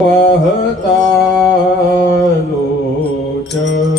पाहता लोचनी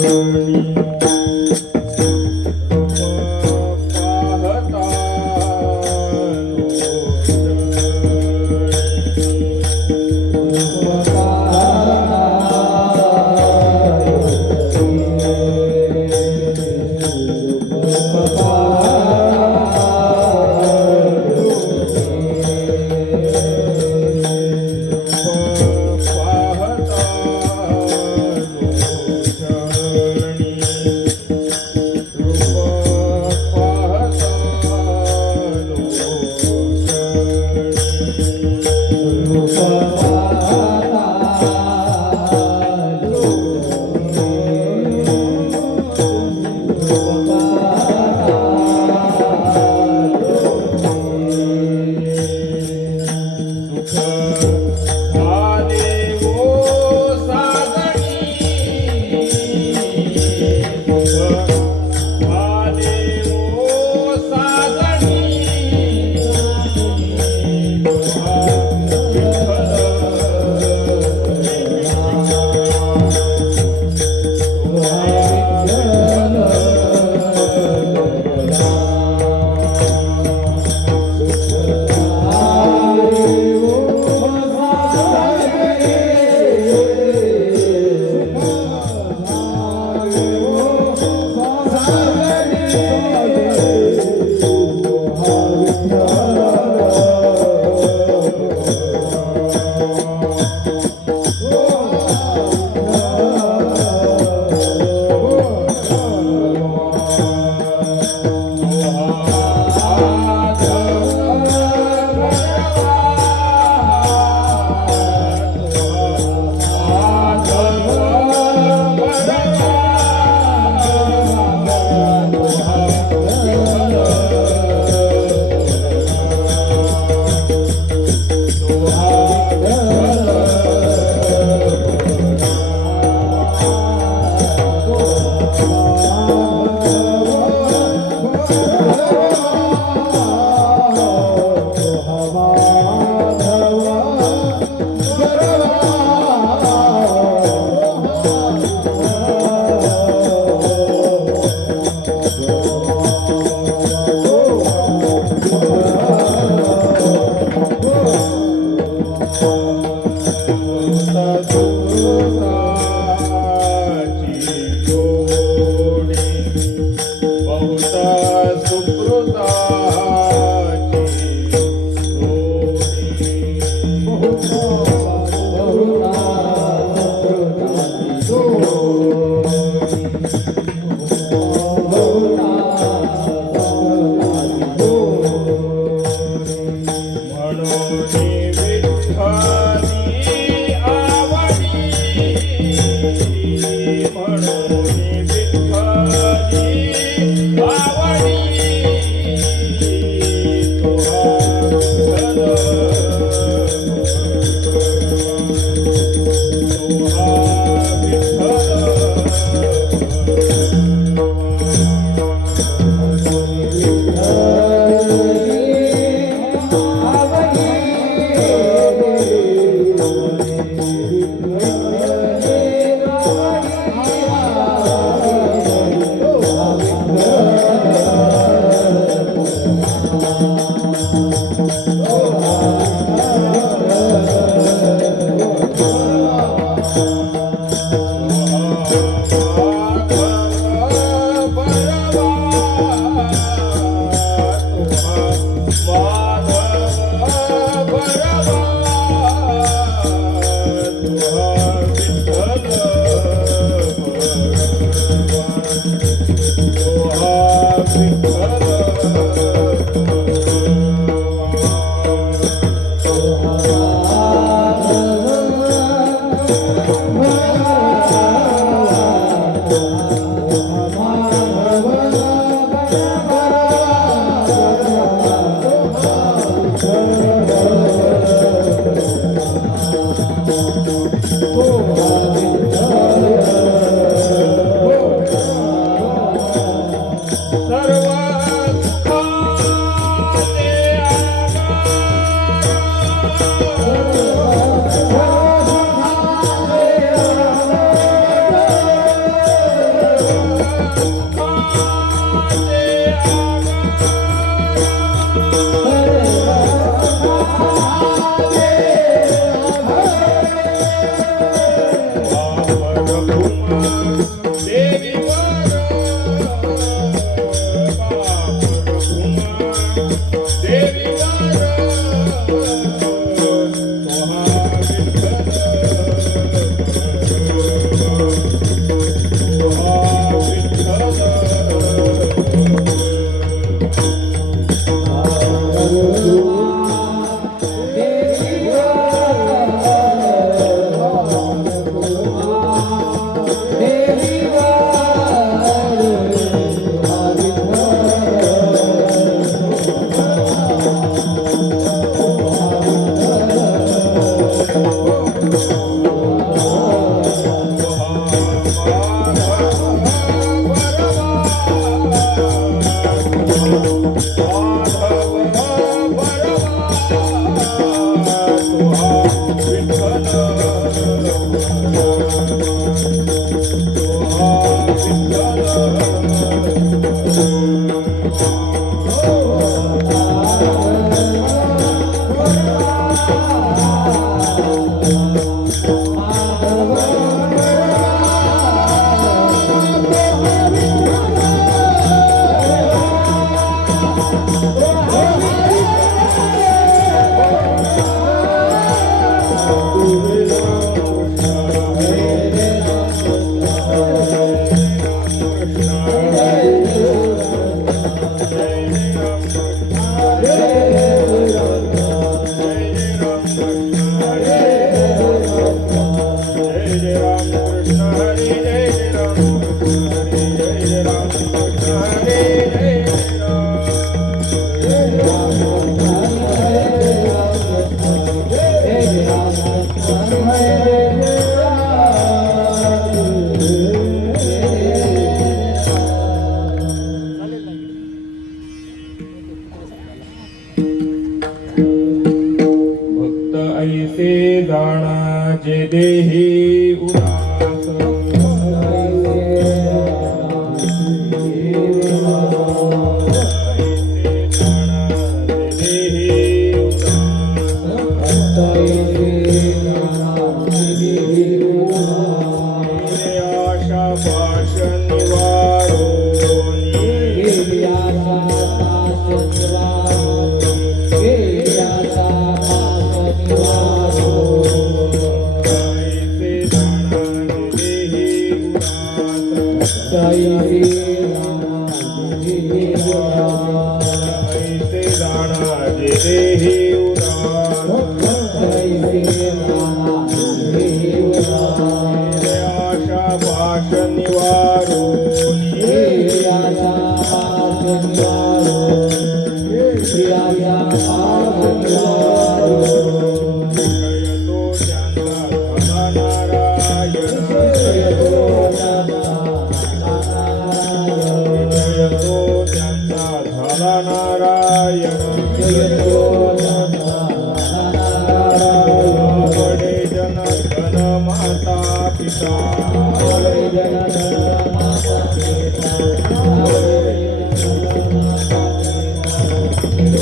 भक्त ऐसे जाणा जे देही उदास आशा पाश निवारो ऐसे जाणा जे देही आशा पाश निवारो जयतो ज्यांचा भला नारायण जयतो ज्यांचा झाला नारायण आवडे जन धन माता पिता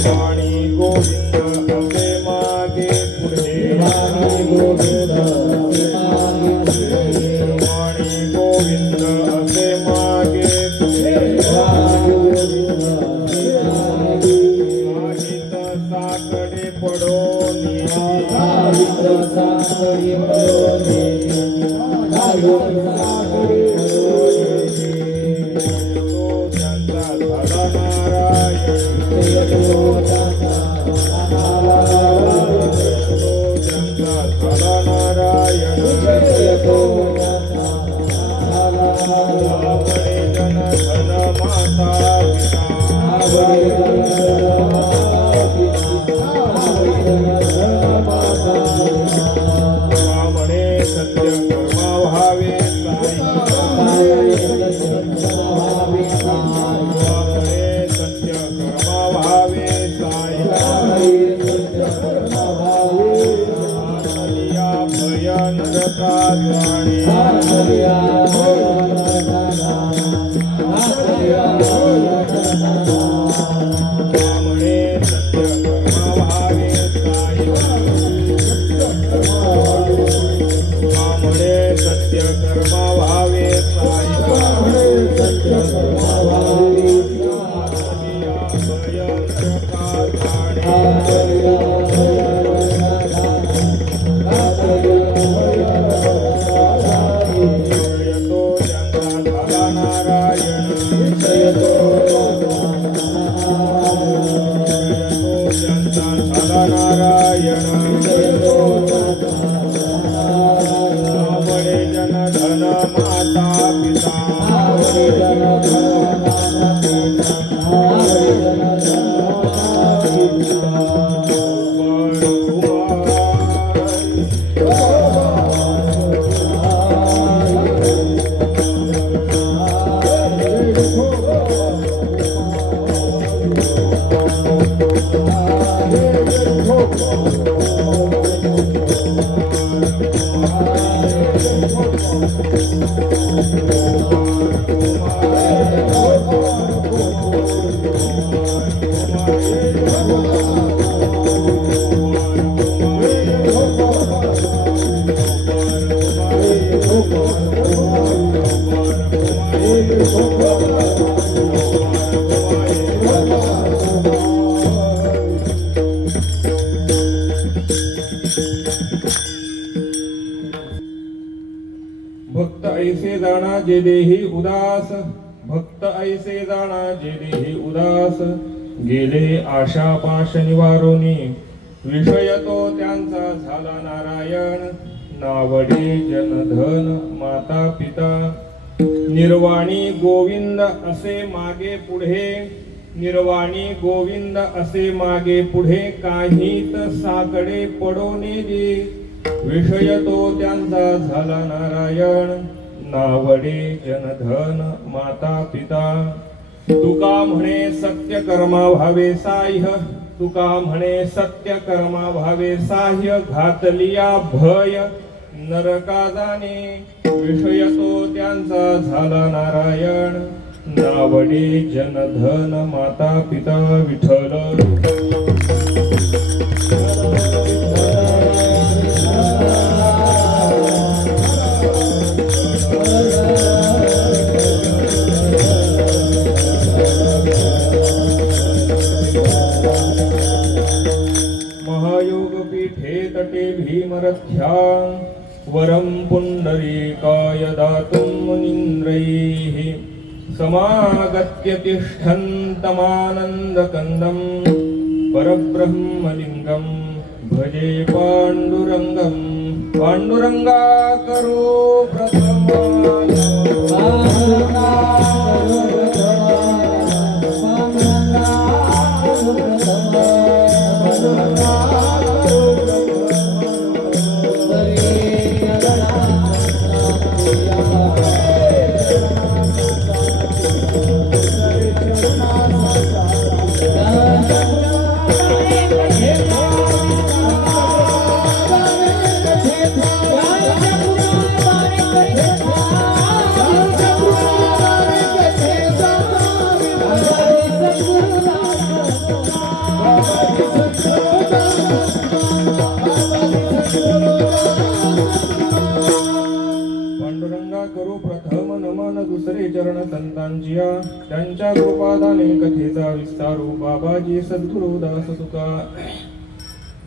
वाणी गोविंद असे मागे पुढे वाणी गोविंद असे मागे पुढे साहित साकडे पडोनी तो ज्यांचा झाला नारायण तो ज्यांचा झाला नारायण आवडे जन धन माता म्हणे सत्य कर्मा व्हावे म्हणे सत्य कर्मा व्हावे साई भयन रथा जाणे म्हणे सत्य कर्मा व्हावे साई म्हणे सत्य कर्मा व्हावे साई भयन रथा जयतो ज्यांचा झाला नारायण जयतो ज्यांचा झाला नारायण आवडे जन धन माता पिता भक्त ऐसे जाणा जे देही उदास, भक्त ऐसे जाणा जे देही उदास, गेले आशा पाश निवारोनी, विषय तो त्यांचा झाला नारायण, नावडे जनधन माता पिता, निर्वाणी गोविंद असे मागे पुढे, निर्वाणी गोविंद असे मागे पुढे, काहीत साकडे पडोने दे, विषय तो त्यांचा झाला नारायण, नावडे जनधन माता पिता, तुका म्हणे सत्य कर्मा भावे साह्य, तुका म्हणे सत्य कर्मा भावे साह्य, घातलिया भय नरका जाणे, विषय तो त्यांचा झाला नारायण, नावडे जनधन माता पिता विठ्ठल. महायोगपीठे तटे भीमरथ्यां वरं पुण्डरीकाय दातुं मुनीन्द्रैः समागत्य तिष्ठन्तमानन्दकन्दं परब्रह्मलिङ्गं भजे पाण्डुरङ्गं. पाण्डुरङ्गा करो प्रथमान्, पांडुरंगा करू प्रथम नमन दुसरे चरण संतांचिया, त्यांच्या कृपादाने कथेचा विस्तारू बाबाजी सद्गुरु दास तुका.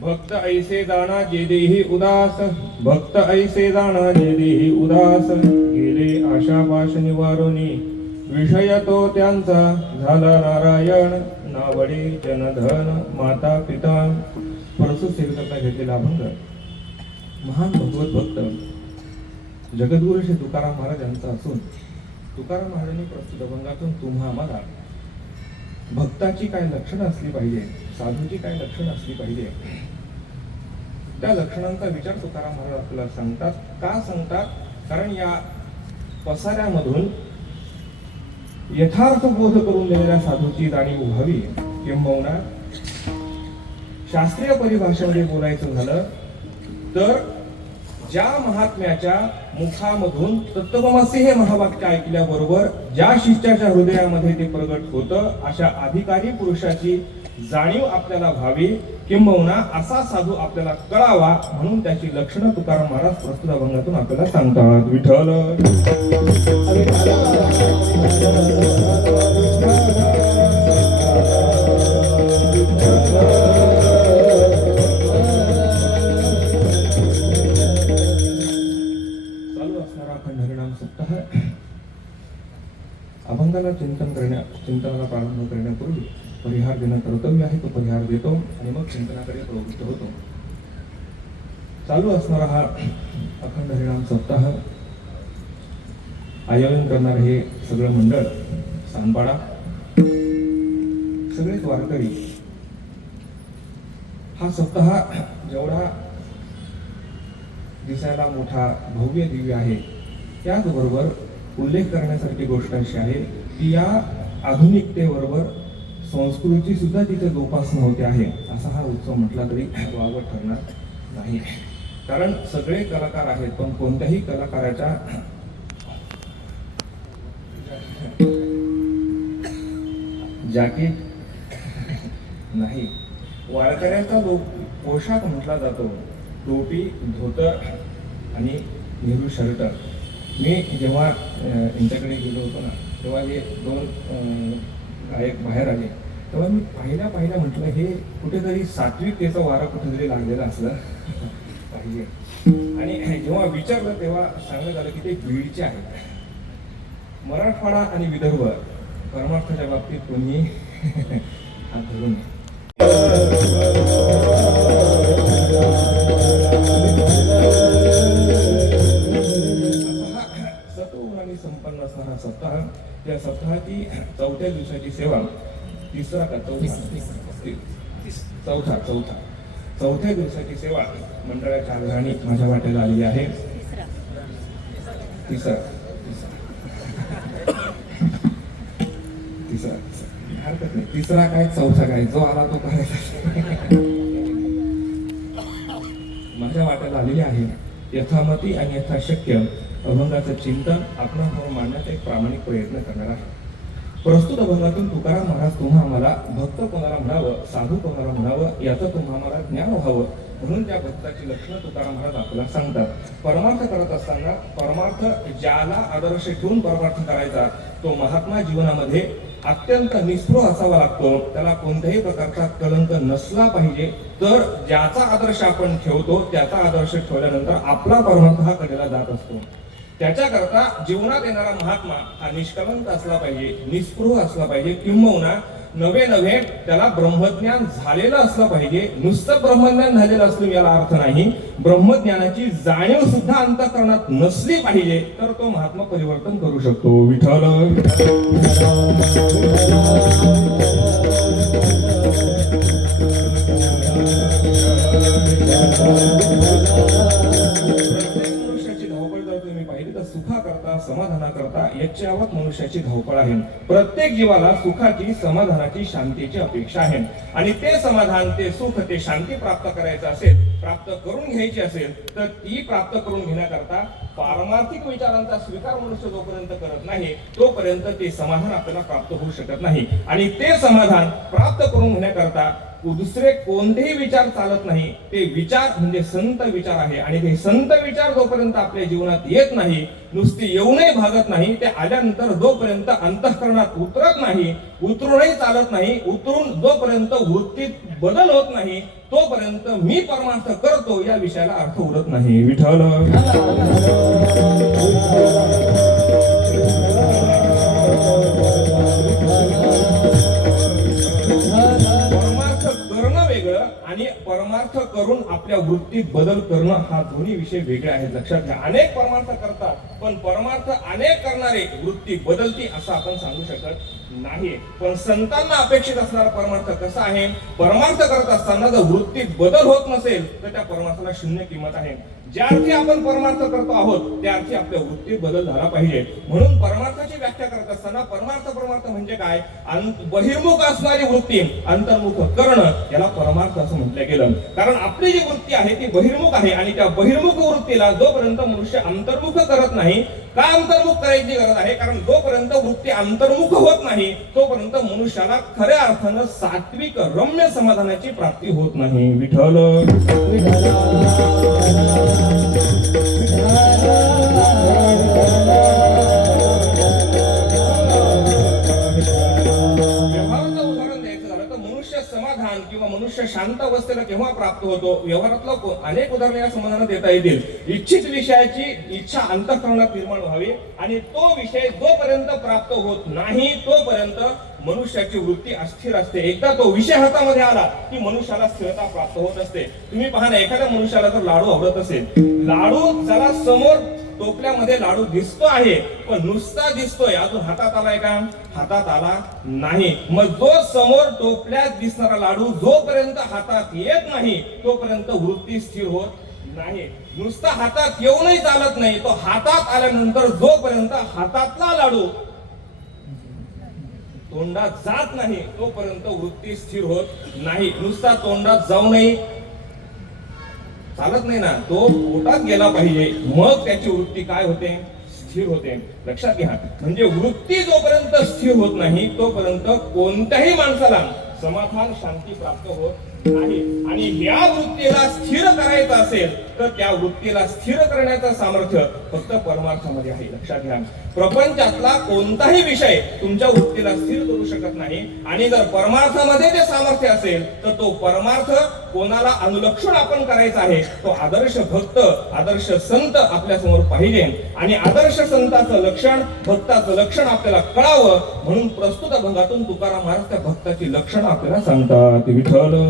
भक्त ऐसे जाणा जे देही उदास, भक्त ऐसे जाणा जे देही उदास, गेले आशा पाश निवारोनी, विषय तो त्यांचा झाला नारायण, नावडे जनधन माता पिता. परसू सेवकांना घेतलेला अभंग महान भगवत भक्त जगद्गुरु श्री तुकाराम महाराज यांचा असून, तुकाराम महाराजांनी प्रस्तुत अभंगातून तुम्हा आम्हाला भक्ताची काय लक्षणं असली पाहिजे, साधूची काय लक्षणं असली पाहिजे, त्या लक्षणांचा विचार तुकाराम महाराज आपल्याला सांगतात. का सांगतात? कारण या पसाऱ्यामधून यथार्थ बोध करून देणाऱ्या साधूची जाणीव व्हावी, किंबहुना शास्त्रीय परिभाषेमध्ये बोलायचं झालं तर ज्या महात्म्याच्या मुखामधून तत्त्वमसी हे महावाक्य ऐकल्याबरोबर ज्या शिष्याच्या हृदयामध्ये ते प्रगट होतं, अशा अधिकारी पुरुषाची जाणीव आपल्याला व्हावी, किंबहुना असा साधू आपल्याला कळावा, म्हणून त्याची लक्षणं तुकाराम महाराज प्रस्तुत अभंगातून आपल्याला सांगतात. विठ्ठल. अभंगाला चिंतनाला प्रारंभ करण्यापूर्वी परिहार देणं कर्तव्य आहे, तो परिहार देतो आणि मग चिंतनाकडे प्रवृत्त होतो. चालू असणारा हा अखंड हरिनाम सप्ताह आयोजन करणार हे सगळं मंडळ, सांगपाडा, सगळेच वारकरी. हा सप्ताह जेवढा दिसायला मोठा भव्य दिव्य आहे, त्याचबरोबर उल्लेख करण्यासारखी गोष्ट अशी आहे की या आधुनिकतेबरोबर संस्कृतीची सुद्धा तिथे जोपासना होते आहे. असा हा उत्सव म्हटला तरी वावग ठरणार नाही. कारण सगळे कलाकार आहेत, पण कोणत्याही कलाकाराच्या जॅकेट नाही. वारकऱ्याचा पोशाख म्हटला जातो टोपी, धोतर आणि नेहरू शर्ट. मी जेव्हा यांच्याकडे गेलो होतो ना, तेव्हा हे दोन गायक बाहेर आले, तेव्हा मी पाहिल्या म्हटलं हे कुठेतरी सात्विकतेचा वारा कुठेतरी लागलेला असलं पाहिजे. आणि जेव्हा विचारलं तेव्हा सांगण्यात आलं की ते बीडचे आहेत. मराठवाडा आणि विदर्भ परमार्थाच्या बाबतीत कोणी हात धरू नये. सत्वगुणांनी संपन्न असणारा सप्ताह, या सप्ताहाची चौथ्या दिवसाची सेवा, चौथ्या दिवसाची सेवा मंडळाच्या अग्रणी माझ्या वाट्याला आलेली आहे. हरकत नाही, तिसरा काय चौथा काय, जो आला तो करायचा. माझ्या वाट्याला आलेली आहे. यथामती आणि यथाशक्य अभंगाचं चिंतन आपणासमोर मांडण्याचा एक प्रामाणिक प्रयत्न करणार आहे. प्रस्तुत अभंगातून तुकाराम महाराज तुम्हा आम्हाला भक्त कोणाला म्हणावं, साधू कोणाला म्हणावं याचं तुम्हा आम्हाला ज्ञान व्हावं म्हणून त्या भक्ताची लक्षणं तुकाराम महाराज आपल्याला सांगतात. परमार्थ करत असताना परमार्थ ज्याला आदर्श ठेवून परमार्थ करायचा तो महात्मा जीवनामध्ये अत्यंत निस्पृह असावा लागतो. त्याला कोणत्याही प्रकारचा कलंक नसला पाहिजे. तर ज्याचा आदर्श आपण ठेवतो त्याचा आदर्श ठेवल्यानंतर आपला परमार्थ हा कडेला जात असतो. त्याच्याकरता जीवनात येणारा महात्मा हा निष्कलंक असला पाहिजे, निस्पृह असला पाहिजे, किंबहुना नवे त्याला ब्रह्मज्ञान झालेलं असलं पाहिजे. नुसतं ब्रह्मज्ञान झालेलं असलं याला अर्थ नाही. ब्रह्मज्ञानाची जाणीव सुद्धा अंतःकरणात नसली पाहिजे तर तो महात्मा परिवर्तन करू शकतो. विठ्ठल सुखा करता समाधाना करता यच्च्यावत मनुष्याची धावपळ आहे. प्रत्येक जीवाला सुखाची, समाधानाची, शांतीची अपेक्षा आहे. आणि ते समाधान, ते सुख, ते शांती प्राप्त करायचं असेल, प्राप्त करून घ्यायची असेल तर ती प्राप्त करून घेण्याकरता पारमार्थिक विचारांचा स्वीकार मनुष्य जोपर्यंत करत नाही तोपर्यंत ते समाधान आपल्याला प्राप्त होऊ शकत नाही. आणि ते समाधान प्राप्त करून घेण्याकरता दुसरे कोणतेही विचार चालत नाही. ते विचार म्हणजे संत विचार आहे. आणि ते संत विचार जोपर्यंत आपल्या जीवनात येत नाही, नुसते येऊनही भागत नाही, ते आल्यानंतर जोपर्यंत अंतःकरणात उतरत नाही, उतरूनही चालत नाही, उतरून जोपर्यंत वृत्तीत बदल होत नाही तोपर्यंत मी परमार्थ करतो या विषयाला अर्थ उरत नाही. विठ्ठल आणि परमार्थ करून आपल्या वृत्तीत बदल करणं हा दोन्ही विषय वेगळे आहेत. लक्षात घ्या. अनेक परमार्थ करतात पण परमार्थ अनेक करणारे वृत्ती बदलती असं आपण सांगू शकत नाही. पण संतांना अपेक्षित असणारा परमार्थ कसा आहे? परमार्थ करत असताना जर वृत्तीत बदल होत नसेल तर त्या परमार्थाला शून्य किंमत आहे. ज्या अर्थी आपण परमार्थ करतो आहोत त्या अर्थी आपल्या वृत्तीत बदल झाला पाहिजे. म्हणून परमार्थाची व्याख्या करत असताना परमार्थ म्हणजे काय? बहिर्मुख असणारी वृत्ती अंतर्मुख करणं याला परमार्थ असं म्हटलं गेलं. कारण आपली जी वृत्ती आहे ती बहिर्मुख आहे आणि त्या बहिर्मुख वृत्तीला जोपर्यंत मनुष्य अंतर्मुख करत नाही. का अंतर्मुख करायची गरज आहे? कारण जोपर्यंत वृत्ती अंतर्मुख होत नाही तोपर्यंत मनुष्याला खऱ्या अर्थानं सात्विक रम्य समाधानाची प्राप्ती होत नाही. विठ्ठल समाधान किंवा मनुष्य शांत अवस्थेला केव्हा प्राप्त होतो? व्यवहारातला अनेक उदाहरणे या संबंधाने देता येतील. इच्छित विषयाची इच्छा अंतःकरणात निर्माण व्हावी आणि तो विषय जोपर्यंत प्राप्त होत नाही तोपर्यंत मनुष्याची वृत्ती अस्थिर असते. एकदा तो विषय हातामध्ये आला की मनुष्याला स्थिरता प्राप्त होत असते. तुम्ही पहा ना, एखाद्या मनुष्याला जर लाडू आवडत असेल, लाडू जरा समोर टोपल्यामध्ये लाडू दिसतो आहे पण नुसता दिसतोय, अजून हातात आलाय का? हातात आला नाही. मग जो समोर टोपल्यात दिसणारा लाडू जोपर्यंत हातात येत नाही तोपर्यंत वृत्ती स्थिर होत नाही. नुसता हातात येऊनही चालत नाही, तो हातात आल्यानंतर जोपर्यंत हातातला लाडू तोंडात जात नाही तोपर्यंत वृत्ती स्थिर होत नाही. नुसता तोंडात जाऊनही चालत नाही ना, तो पोटात गेला पाहिजे, मग त्याची वृत्ती काय होते, स्थिर होते. लक्षात घ्या, म्हणजे वृत्ती जोपर्यंत स्थिर होत नाही तोपर्यंत कोणत्याही माणसाला समाधान शांती प्राप्त होत नाही. आणि या वृत्तीला स्थिर करायचं असेल तर त्या वृत्तीला स्थिर करण्याचं सामर्थ्य फक्त परमार्थामध्ये आहे. लक्षात घ्या, प्रपंचातला कोणताही विषय तुमच्या वृत्तीला स्थिर करू शकत नाही. आणि जर परमार्थामध्ये ते सामर्थ्य असेल तर तो परमार्थ कोणाला अनुलक्षण आपण करायचा आहे, तो आदर्श भक्त, आदर्श संत आपल्या समोर पाहिजे. आणि आदर्श संताचं लक्षण, भक्ताचं लक्षण आपल्याला कळावं म्हणून प्रस्तुत भंगातून तुकाराम महाराज त्या भक्ताची लक्षण आपल्याला सांगतात. विठ्ठल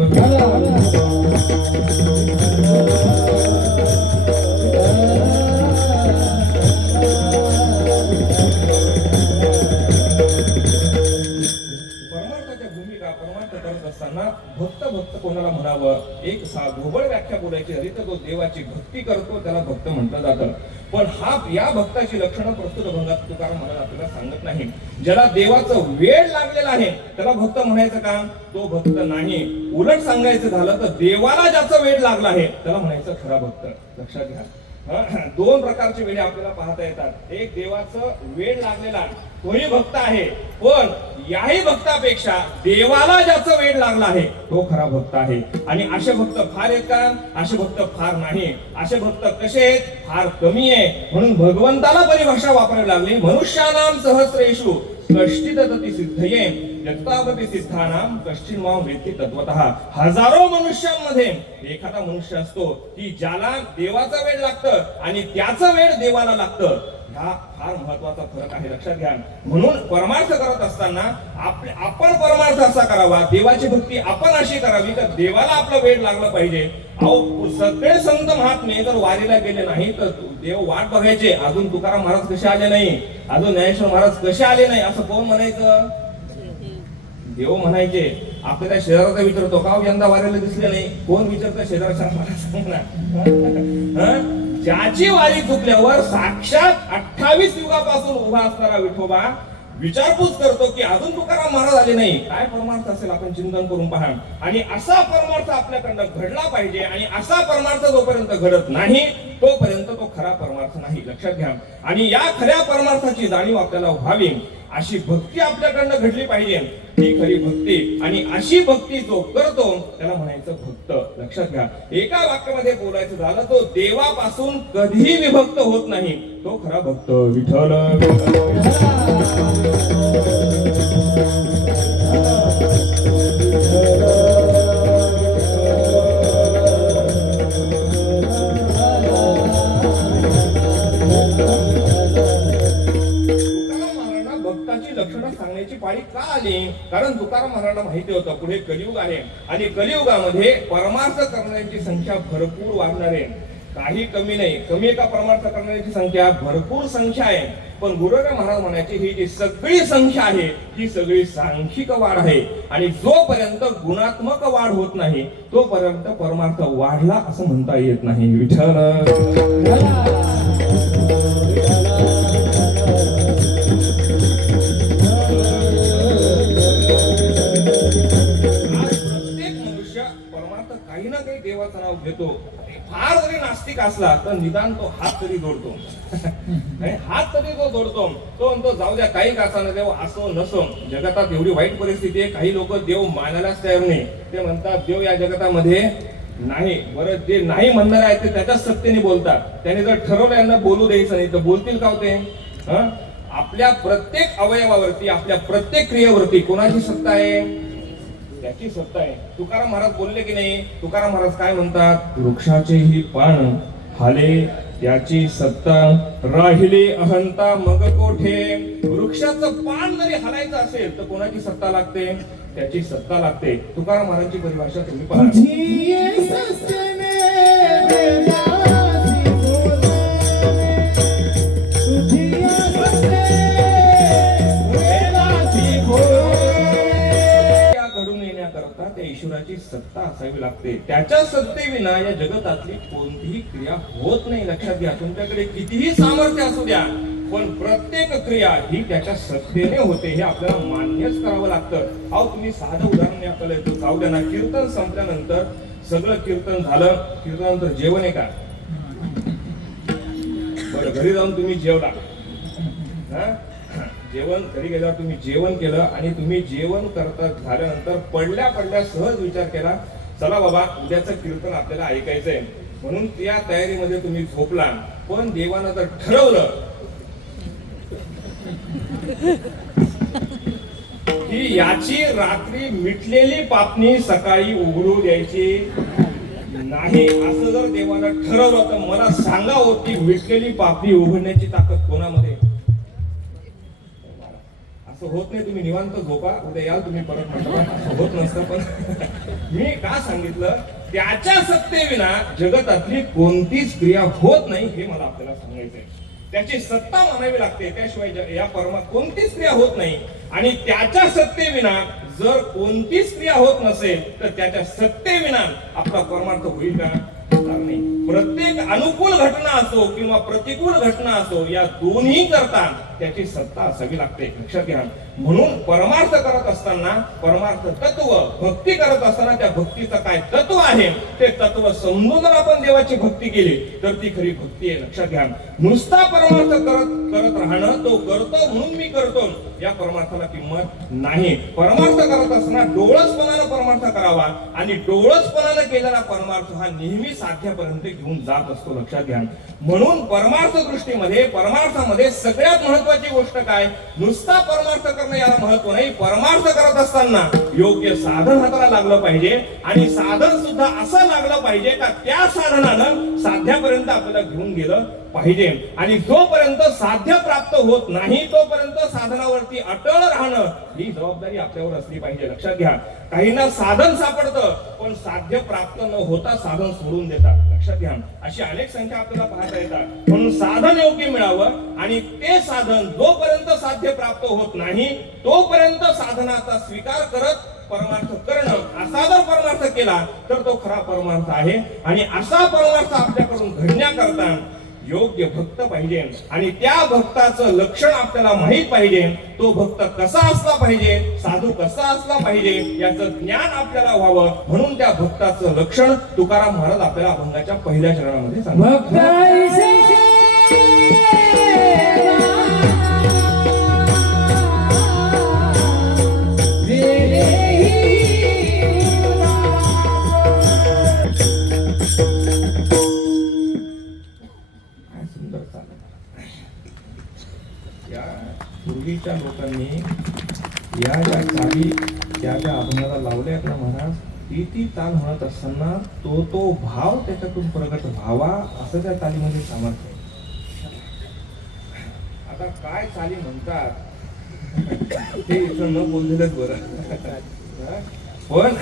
भक्त भक्त कोणाला म्हणावं, एक ढोबळ व्याख्या बोलायची हरी तर तो देवाची भक्ती करतो त्याला भक्त म्हटलं जातं. पण या भक्ताची लक्षणं प्रस्तुत भंगात तुकाराम महाराज आपल्याला सांगत नाही. ज्याला देवाचं वेळ लागलेला आहे त्याला भक्त म्हणायचं का, तो भक्त नाही. उलट सांगायचं झालं तर देवाला ज्याचा वेळ लागला आहे त्याला म्हणायचं खरा भक्त. लक्षात घ्या, दोन प्रकारचे वेळे आपल्याला पाहता येतात. एक देवाचं वेळ लागलेला तोही भक्त आहे, पण याही भक्तापेक्षा देवाला ज्याचा वेळ लागला आहे तो खरा भक्त आहे. आणि असे भक्त फार आहेत का, असे भक्त फार नाही. असे भक्त कसे आहेत, फार कमी आहे. म्हणून भगवंताला परिभाषा वापरावी लागली, मनुष्यानाम सहस्रेषु कष्टित तति सिद्धये यत्तावती सिद्धानाम कष्टिन मां वेत्ति तत्वतः. हजारो मनुष्यांमध्ये एखादा मनुष्य असतो की ज्याला देवाचा वेळ लागतं आणि त्याचा वेळ देवाला लागतं. हा फार महत्वाचा फरक आहे. लक्षात घ्या, म्हणून परमार्थ करत असताना आपण परमार्थ असा करावा, देवाची भक्ती आपण अशी करावी तर देवाला आपला वेळ लागला पाहिजे. अहो, सगळे संत महात्मे जर वारीला गेले नाही तर देव वाट बघायचे, अजून तुकाराम महाराज कसे आले नाही, अजून ज्ञानेश्वर महाराज कसे आले नाही, असं कोण म्हणायचं, देव म्हणायचे. आपल्या शेजाराचा विचारतो का यंदा वारीला दिसले नाही, कोण विचारतं शेजारच्या, मला सांग ना. ज्याची वारी चुकल्यावर साक्षात 28 युगापासून उभा असणारा विठोबा विचारपूस करतो की अजून तुकाराम महाराज आले नाही, काय परमार्थ असेल आपण चिंतन करून पहा. आणि असा परमार्थ आपल्याकडनं घडला पाहिजे. आणि असा परमार्थ जोपर्यंत घडत नाही तोपर्यंत तो खरा परमार्थ नाही. लक्षात घ्या, आणि या खऱ्या परमार्थाची जाणीव आपल्याला व्हावी, अशी भक्ती आपल्याकडनं घडली पाहिजे, ही खरी भक्ती. आणि अशी भक्ती जो करतो त्याला म्हणायचं भक्त. लक्षात घ्या, एका वाक्यामध्ये बोलायचं झालं तो देवापासून कधीही विभक्त होत नाही, तो खरा भक्त. विठ्ठल लक्षणं सांगण्याची पाळी का आली, कारण तुकाराम महाराजांना माहिती होतं पुढे कलियुग आहे आणि कलियुगामध्ये परमार्थ करण्याची संख्या भरपूर वाढणार आहे, काही कमी नाही. कमी एका परमार्थ करण्याची संख्या भरपूर संख्या आहे. पण गुरुदेव महाराज म्हणायचे ही जी सगळी संख्या आहे ही सगळी सांख्यिक वाढ आहे. आणि जोपर्यंत गुणात्मक वाढ होत नाही तोपर्यंत परमार्थ वाढला असं म्हणता येत नाही. विठ्ठल देवाचं नाव घेतो, फार जरी नास्तिक असला तर निदान तो हात तरी जोडतो. हात तरी तो जोडतो, तो म्हणतो जाऊ द्या काही कासाना देव असो नसो. जगातात एवढी वाईट परिस्थिती आहे, काही लोक देव मानायलाच तयार नाही. ते म्हणतात देव या जगतामध्ये नाही. बरं, जे नाही म्हणणारे आहेत ते त्याच्याच सत्तेने बोलतात. त्याने जर ठरवलं यांना बोलू द्यायचं नाही तर बोलतील का होते. आपल्या प्रत्येक अवयवावरती, आपल्या प्रत्येक क्रियेवरती कोणाची सत्ता आहे, त्याची सत्ता आहे. तुकाराम महाराज बोलले की नाही, तुकाराम महाराज काय म्हणतात, वृक्षाचेही पान हाले त्याची सत्ता, राहिले अहंता मग कोठे. वृक्षाचं पान जरी हलायचं असेल तर कोणाची सत्ता लागते, त्याची सत्ता लागते. तुकाराम महाराजांची परिभाषा तुम्ही पहा. ईश्वराची सत्ता असावी लागते, त्याच्या सत्तेविना या जगतातली कोणतीही क्रिया होत नाही. लक्षात घ्या, तुमच्याकडे कितीही सामर्थ्य असू द्या पण प्रत्येक क्रिया ही त्याच्या सत्तेने होते, हे आपल्याला मान्यच करावं लागतं. अहो, तुम्ही साधं उदाहरण आपल्याला येतो, जाऊ द्या ना, कीर्तन संपल्यानंतर सगळं कीर्तन झालं. कीर्तनानंतर जेवण आहे का? बरं, घरी जाऊन तुम्ही जेवला. जेवण घरी गेल्यावर तुम्ही जेवण केलं आणि तुम्ही जेवण करता झाल्यानंतर पडल्या पडल्या सहज विचार केला, चला बाबा उद्याचं कीर्तन आपल्याला ऐकायचंय, म्हणून त्या तयारीमध्ये तुम्ही झोपला. पण देवानं तर ठरवलं की याची रात्री मिटलेली पापणी सकाळी उघडू द्यायची नाही. असं जर देवानं ठरवलं तर मला सांगा होती, मिटलेली पापणी उघडण्याची ताकद कोणामध्ये? असं होत नाही. तुम्ही निवांत झोपा, उद्या याल तुम्ही परत म्हणता असं होत नसतं. पण मी का सांगितलं, त्याच्या सत्तेविना जगतातली कोणतीच क्रिया होत नाही हे मला आपल्याला सांगायचंय. त्याची सत्ता मानावी लागते, त्याशिवाय या कोणतीच क्रिया होत नाही. आणि त्याच्या सत्तेविना जर कोणतीच क्रिया होत नसेल तर त्याच्या सत्तेविना आपला परमार्थ होईल का? नाही. प्रत्येक अनुकूल घटना असो किंवा प्रतिकूल घटना असो, या दोन्ही करता त्याची सत्ता असावी लागते, लक्षात घ्या. म्हणून परमार्थ करत असताना परमार्थ तत्व, भक्ती करत असताना त्या भक्तीचं काय तत्व आहे ते तत्व समजून जर आपण देवाची भक्ती केली तर ती खरी भक्ती आहे, लक्षात घ्या. नुसता परमार्थ करत राहणं, तो करतो म्हणून मी करतो, या परमार्थाला किंमत नाही. परमार्थ करत असताना डोळसपणानं परमार्थ करावा आणि डोळसपणानं केलेला परमार्थ हा नेहमी साध्यापर्यंत घेऊन जात असतो, लक्षात घ्या. म्हणून परमार्थ दृष्टीमध्ये, परमार्थामध्ये सगळ्यात महत्वाची गोष्ट काय? नुसता परमार्थ करणं याला महत्व नाही. परमार्थ करत असताना योग्य साधन हाताला लागलं पाहिजे आणि साधन सुद्धा असं लागलं पाहिजे का त्या साधनानं साध्यापर्यंत आपल्याला घेऊन गेलं पाहिजे. आणि जोपर्यंत साध्य प्राप्त होत नाही तोपर्यंत साधनावरती अटळ राहणं ही जबाबदारी आपल्यावर असली पाहिजे, लक्षात घ्या. काहींना साधन सापडतं पण साध्य प्राप्त न होता साधन सोडून देतात, लक्षात घ्या. अशी अनेक संख्या आपल्याला पाहता येतात. म्हणून साधन योग्य मिळावं आणि ते साधन जोपर्यंत साध्य प्राप्त होत नाही तोपर्यंत साधनाचा स्वीकार करत परमार्थ करणं, असा जर परमार्थ केला तर तो खरा परमार्थ आहे. आणि असा परमार्थ आपल्याकडून घडण्याकरता योग्य भक्त पाहिजे आणि त्या भक्ताचं लक्षण आपल्याला माहित पाहिजे. तो भक्त कसा असला पाहिजे, साधू कसा असला पाहिजे याचं ज्ञान आपल्याला व्हावं. म्हणून त्या भक्ताचं लक्षण तुकाराम महाराज आपल्याला अभंगाच्या पहिल्या चरणामध्ये सांगतात. पूर्वीच्या लोकांनी या ज्या चाली त्या अभंगाला लावल्यात ना महाराज, ती ताल म्हणत असताना तो भाव त्याच्यातून प्रगट व्हावा असं त्या तालीमध्ये सामर्थ्य आहे. आता काय चाली म्हणतात ते इथं न बोललेलंच बरं. पण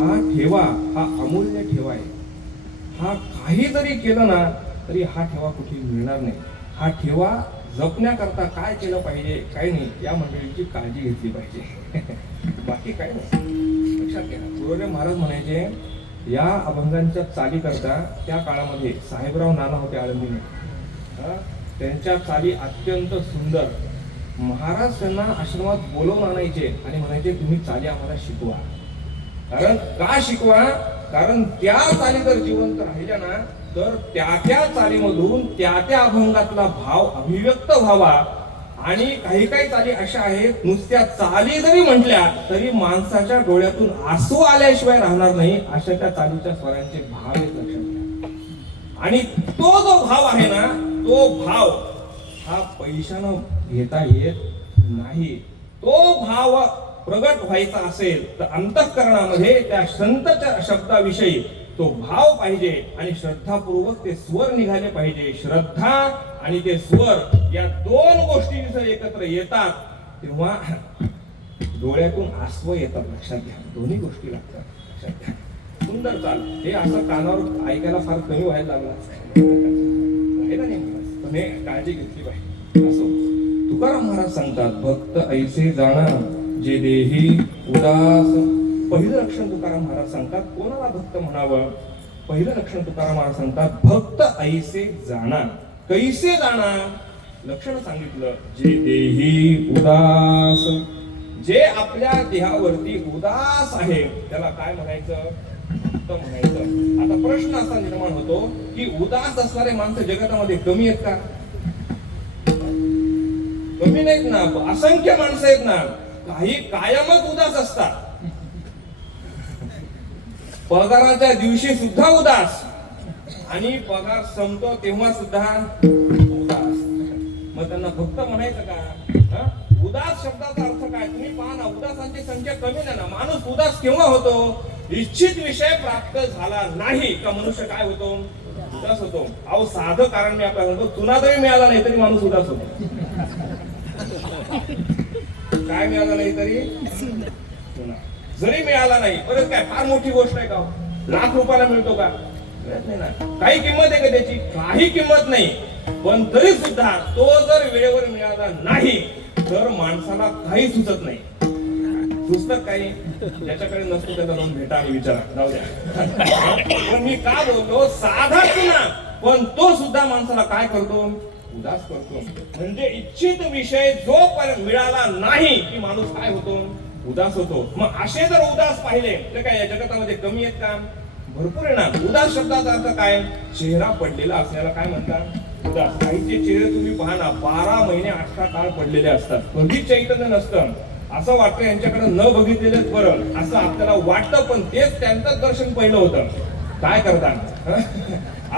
हा ठेवा हा अमूल्य ठेवा आहे. हा काही जरी केलं ना तरी हा ठेवा कुठे मिळणार नाही. हा ठेवा जपण्याकरता काय केलं पाहिजे, काय नाही, या मंडळीची काळजी घेतली पाहिजे. बाकी काय नाही, लक्षात घ्या. गुरुदेव महाराज म्हणायचे या अभंगांच्या चाली करता त्या काळामध्ये साहेबराव नाना होते आळंदीने. त्यांच्या चाली अत्यंत सुंदर. महाराज त्यांना आश्रमात बोलवून आणायचे आणि म्हणायचे तुम्ही चाली आम्हाला शिकवा. कारण का शिकवा? कारण त्या चाली जर जिवंत राहिल्या ना तर त्या चालीमधून त्या अभंगातला भाव अभिव्यक्त व्हावा. आणि काही चाली अशा आहेत नुसत्या चाली जरी म्हटल्या तरी माणसाच्या डोळ्यातून आसू आल्याशिवाय राहणार नाही, अशा त्या चालीच्या स्वरांचे भाव आहेत, लक्षात घ्या. आणि तो जो भाव आहे ना तो भाव हा पैशानं घेता येत नाही. तो भाव प्रगट व्हायचा असेल तर अंतःकरणामध्ये त्या संतच्या शब्दाविषयी तो भाव पाहिजे आणि श्रद्धापूर्वक ते स्वर निघाले पाहिजे. श्रद्धा आणि ते स्वर या दोन गोष्टी जर एकत्र येतात तेव्हा डोळ्यातून आसव येतात, लक्षात घ्या. दोन्ही गोष्टी लागतात, लक्षात घ्या. सुंदर चाल हे असं कानावर ऐकायला फार कमी व्हायला लागला नाही, पण हे काळजी घेतली पाहिजे. असो तुकाराम महाराज सांगतात भक्त ऐसे जाणा जे देही उदास. पहिलं लक्षण तुकाराम महाराज सांगतात कोणाला भक्त म्हणावं. पहिलं लक्षण तुकाराम महाराज सांगतात भक्त ऐसे जाणा. कैसे जाणा लक्षण सांगितलं. जे देही उदास, जे आपल्या देहावरती उदास आहे त्याला काय म्हणायचं? फक्त म्हणायचं. आता प्रश्न असा निर्माण होतो की उदास असणारे माणसं जगातामध्ये कमी आहेत का? कमी नाहीत ना, असंख्य माणसं आहेत ना. काही कायमच उदास असतात, पगाराच्या दिवशी सुद्धा उदास आणि पगार संपतो तेव्हा सुद्धा उदास. मग त्यांना भक्त म्हणायचं का? उदास शब्दाचा अर्थ काय? तुम्ही पहा ना, उदासांची संख्या कमी नाही ना. माणूस उदास केव्हा होतो? इच्छित विषय प्राप्त झाला नाही का मनुष्य काय होतो? उदास होतो. अहो साधं कारण मी आपल्याला म्हणतो, चुना जरी मिळाला नाही तरी माणूस उदास होतो. काय मिळाला नाही तरी चुना जरी मिळाला नाही, परत काय फार मोठी गोष्ट आहे का? लाख रुपयाला मिळतो का? नाही ना. काही किंमत आहे का त्याची? काही किंमत नाही. पण तरी सुद्धा तो जर वेळेवर मिळाला नाही तर माणसाला काही सुचत नाही. सुचत काही ज्याच्याकडे नसतो त्याचा जाऊन भेटा आणि विचारा, जाऊ द्या. पण मी का बोलतो? साधाच ना, पण तो सुद्धा माणसाला काय करतो? उदास करतो. म्हणजे इच्छित विषय जो मिळाला नाही की माणूस काय होतो? उदास होतो. मग असे जर उदास पाहिले तर काय या जगतामध्ये कमी आहेत का? भरपूर आहे ना. उदास शब्दाचा अर्थ काय? चेहरा पडलेला असण्याला काय म्हणतात? उदास. काहीचे चेहरे तुम्ही पहा ना, 12 महिने 18 काळ पडलेले असतात, कधीच चैतन्य नसतं. असं वाटतं यांच्याकडे न बघितलेलंच बरं असं आपल्याला वाटतं, पण तेच त्यांचं दर्शन पहिलं होतं. काय करतात?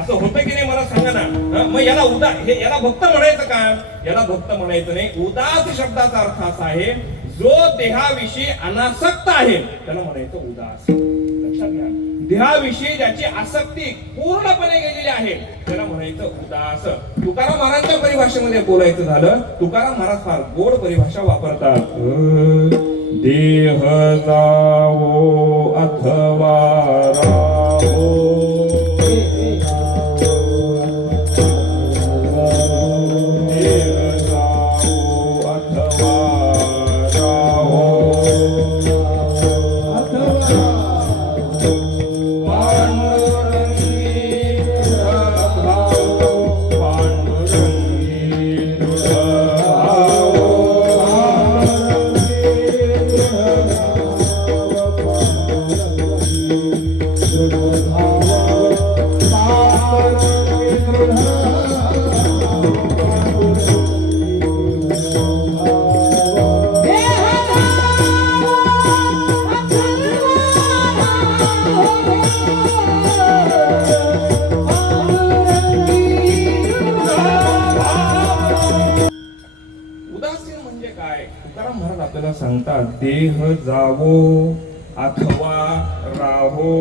असं होतं की नाही मला सांगा ना. मग याला याला भक्त म्हणायचं का? याला भक्त म्हणायचं नाही. उदास शब्दाचा अर्थ असा आहे, जो देहाविषयी अनासक्त आहे त्याला म्हणायचं उदास. लक्षात घ्या, देहाविषयी ज्याची आसक्ती पूर्णपणे गेलेली आहे त्याला म्हणायचं उदास. तुकाराम महाराजांच्या परिभाषेमध्ये बोलायचं झालं, तुकाराम महाराज फार गोड परिभाषा वापरतात. देह जावो अथवा राहो, सांगतात देह जावो अथवा राहो.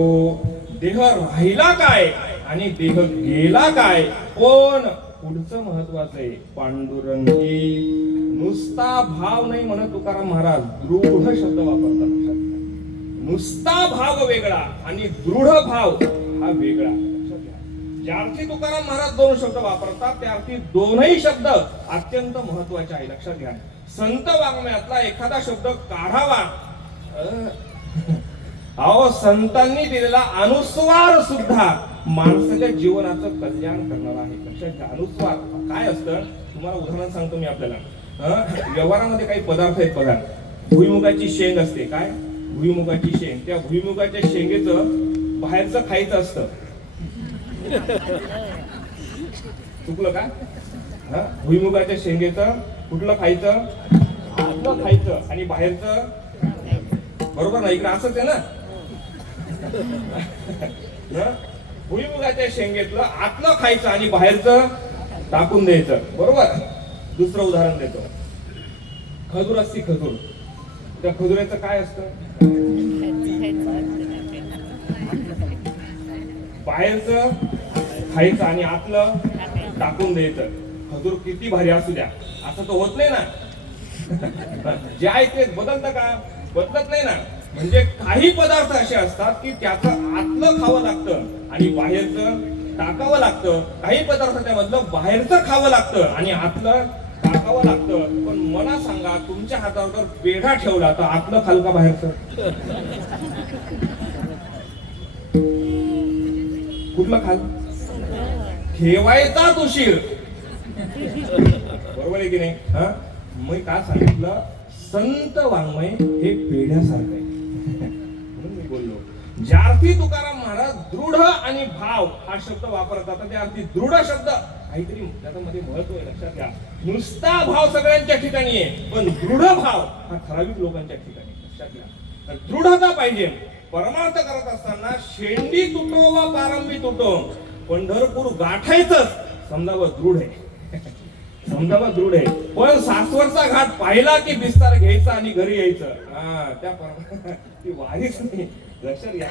देह राहिला काय आणि देह गेला काय, पण पुढचं महत्वाचं आहे पांडुरंगी. नुसता भाव नाही म्हणत तुकाराम महाराज, दृढ शब्द वापरतात. नुसता भाव वेगळा आणि दृढ भाव हा वेगळा. ज्या अर्थी तुकाराम महाराज दोन शब्द वापरतात त्या अर्थी दोनही शब्द अत्यंत महत्वाचे आहे. लक्षात घ्या, संत वाङ्मयातला एखादा शब्द काढावा, अहो संतांनी दिलेला अनुस्वार सुद्धा माणसाच्या जीवनाचं कल्याण करणार आहे. लक्षात घ्या, अनुस्वार काय असतं तुम्हाला उदाहरण सांगतो मी आपल्याला. व्यवहारामध्ये काही पदार्थ आहेत बघा. भुईमुगाची शेंग असते. काय? भुईमुगाची शेंग. त्या भुईमुगाच्या शेंगेचं बाहेरचं खायचं असतं. चुकलं का? भुईमुगाच्या शेंगेचं कुठलं खायचं? आतलं खायचं आणि बाहेरचं, बरोबर ना? इकडे असंच आहे ना. भुईमुगाच्या शेंगेतलं आतलं खायचं आणि बाहेरचं टाकून द्यायचं, बरोबर. दुसरं उदाहरण देतो. खजूर असते, खजूर. त्या खजुराचं काय असतं? बाहेरचं खायचं आणि आतलं टाकून द्यायचं. खजूर किती भारी असू द्या, असं तर होत नाही ना. जे आहे ते बदलतं का? बदलत नाही ना. म्हणजे काही पदार्थ असे असतात की त्याचं आतलं खावं लागतं आणि बाहेरचं टाकावं लागतं. काही पदार्थ त्यामधलं बाहेरचं खावं लागतं आणि आतलं टाकावं लागतं. पण मला सांगा, तुमच्या हातावर जर पेढा ठेवला तर आतलं खाल का बाहेरचं? कुठलं खाल? ठेवायचाच उशीर, बरोबर आहे की नाही? मी काय सांगितलं, संत वाङ्मय हे पेढ्यासारखं आहे. म्हणून मी बोललो ज्या अर्थी तुकाराम महाराज दृढ आणि भाव हा शब्द वापरतात, त्या अर्थी दृढ शब्द काहीतरी त्याच्यामध्ये महत्व आहे, लक्षात घ्या. नुसता भाव सगळ्यांच्या ठिकाणी आहे, पण दृढ भाव हा ठराविक लोकांच्या ठिकाणी, लक्षात घ्या. तर दृढता पाहिजे. परमार्थ करत असताना शेंडी तुटो वा पारंबी तुटो, पंढरपूर गाठायचंच समजावं दृढ आहे. समजावं दृढ आहे. पण सासवडचा घाट पाहिला की विस्तार घ्यायचा आणि घरी यायचं. त्या ती वारीच नाही, लक्षात घ्या.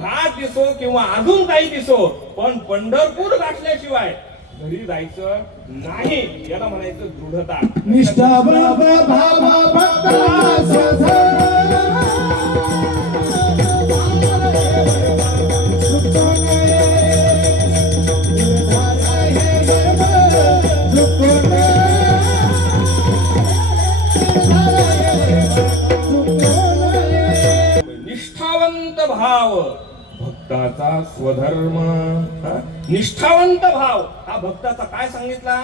घाट दिसो किंवा अजून काही दिसो, पण पंढरपूर गाठल्याशिवाय घरी जायचं नाही, याला म्हणायचं दृढता. निष्ठा भावा भक्ता निष्ठावंत भाव भक्ताचा स्वधर्म. निष्ठावंत भाव हा भक्ताचा काय सांगितला?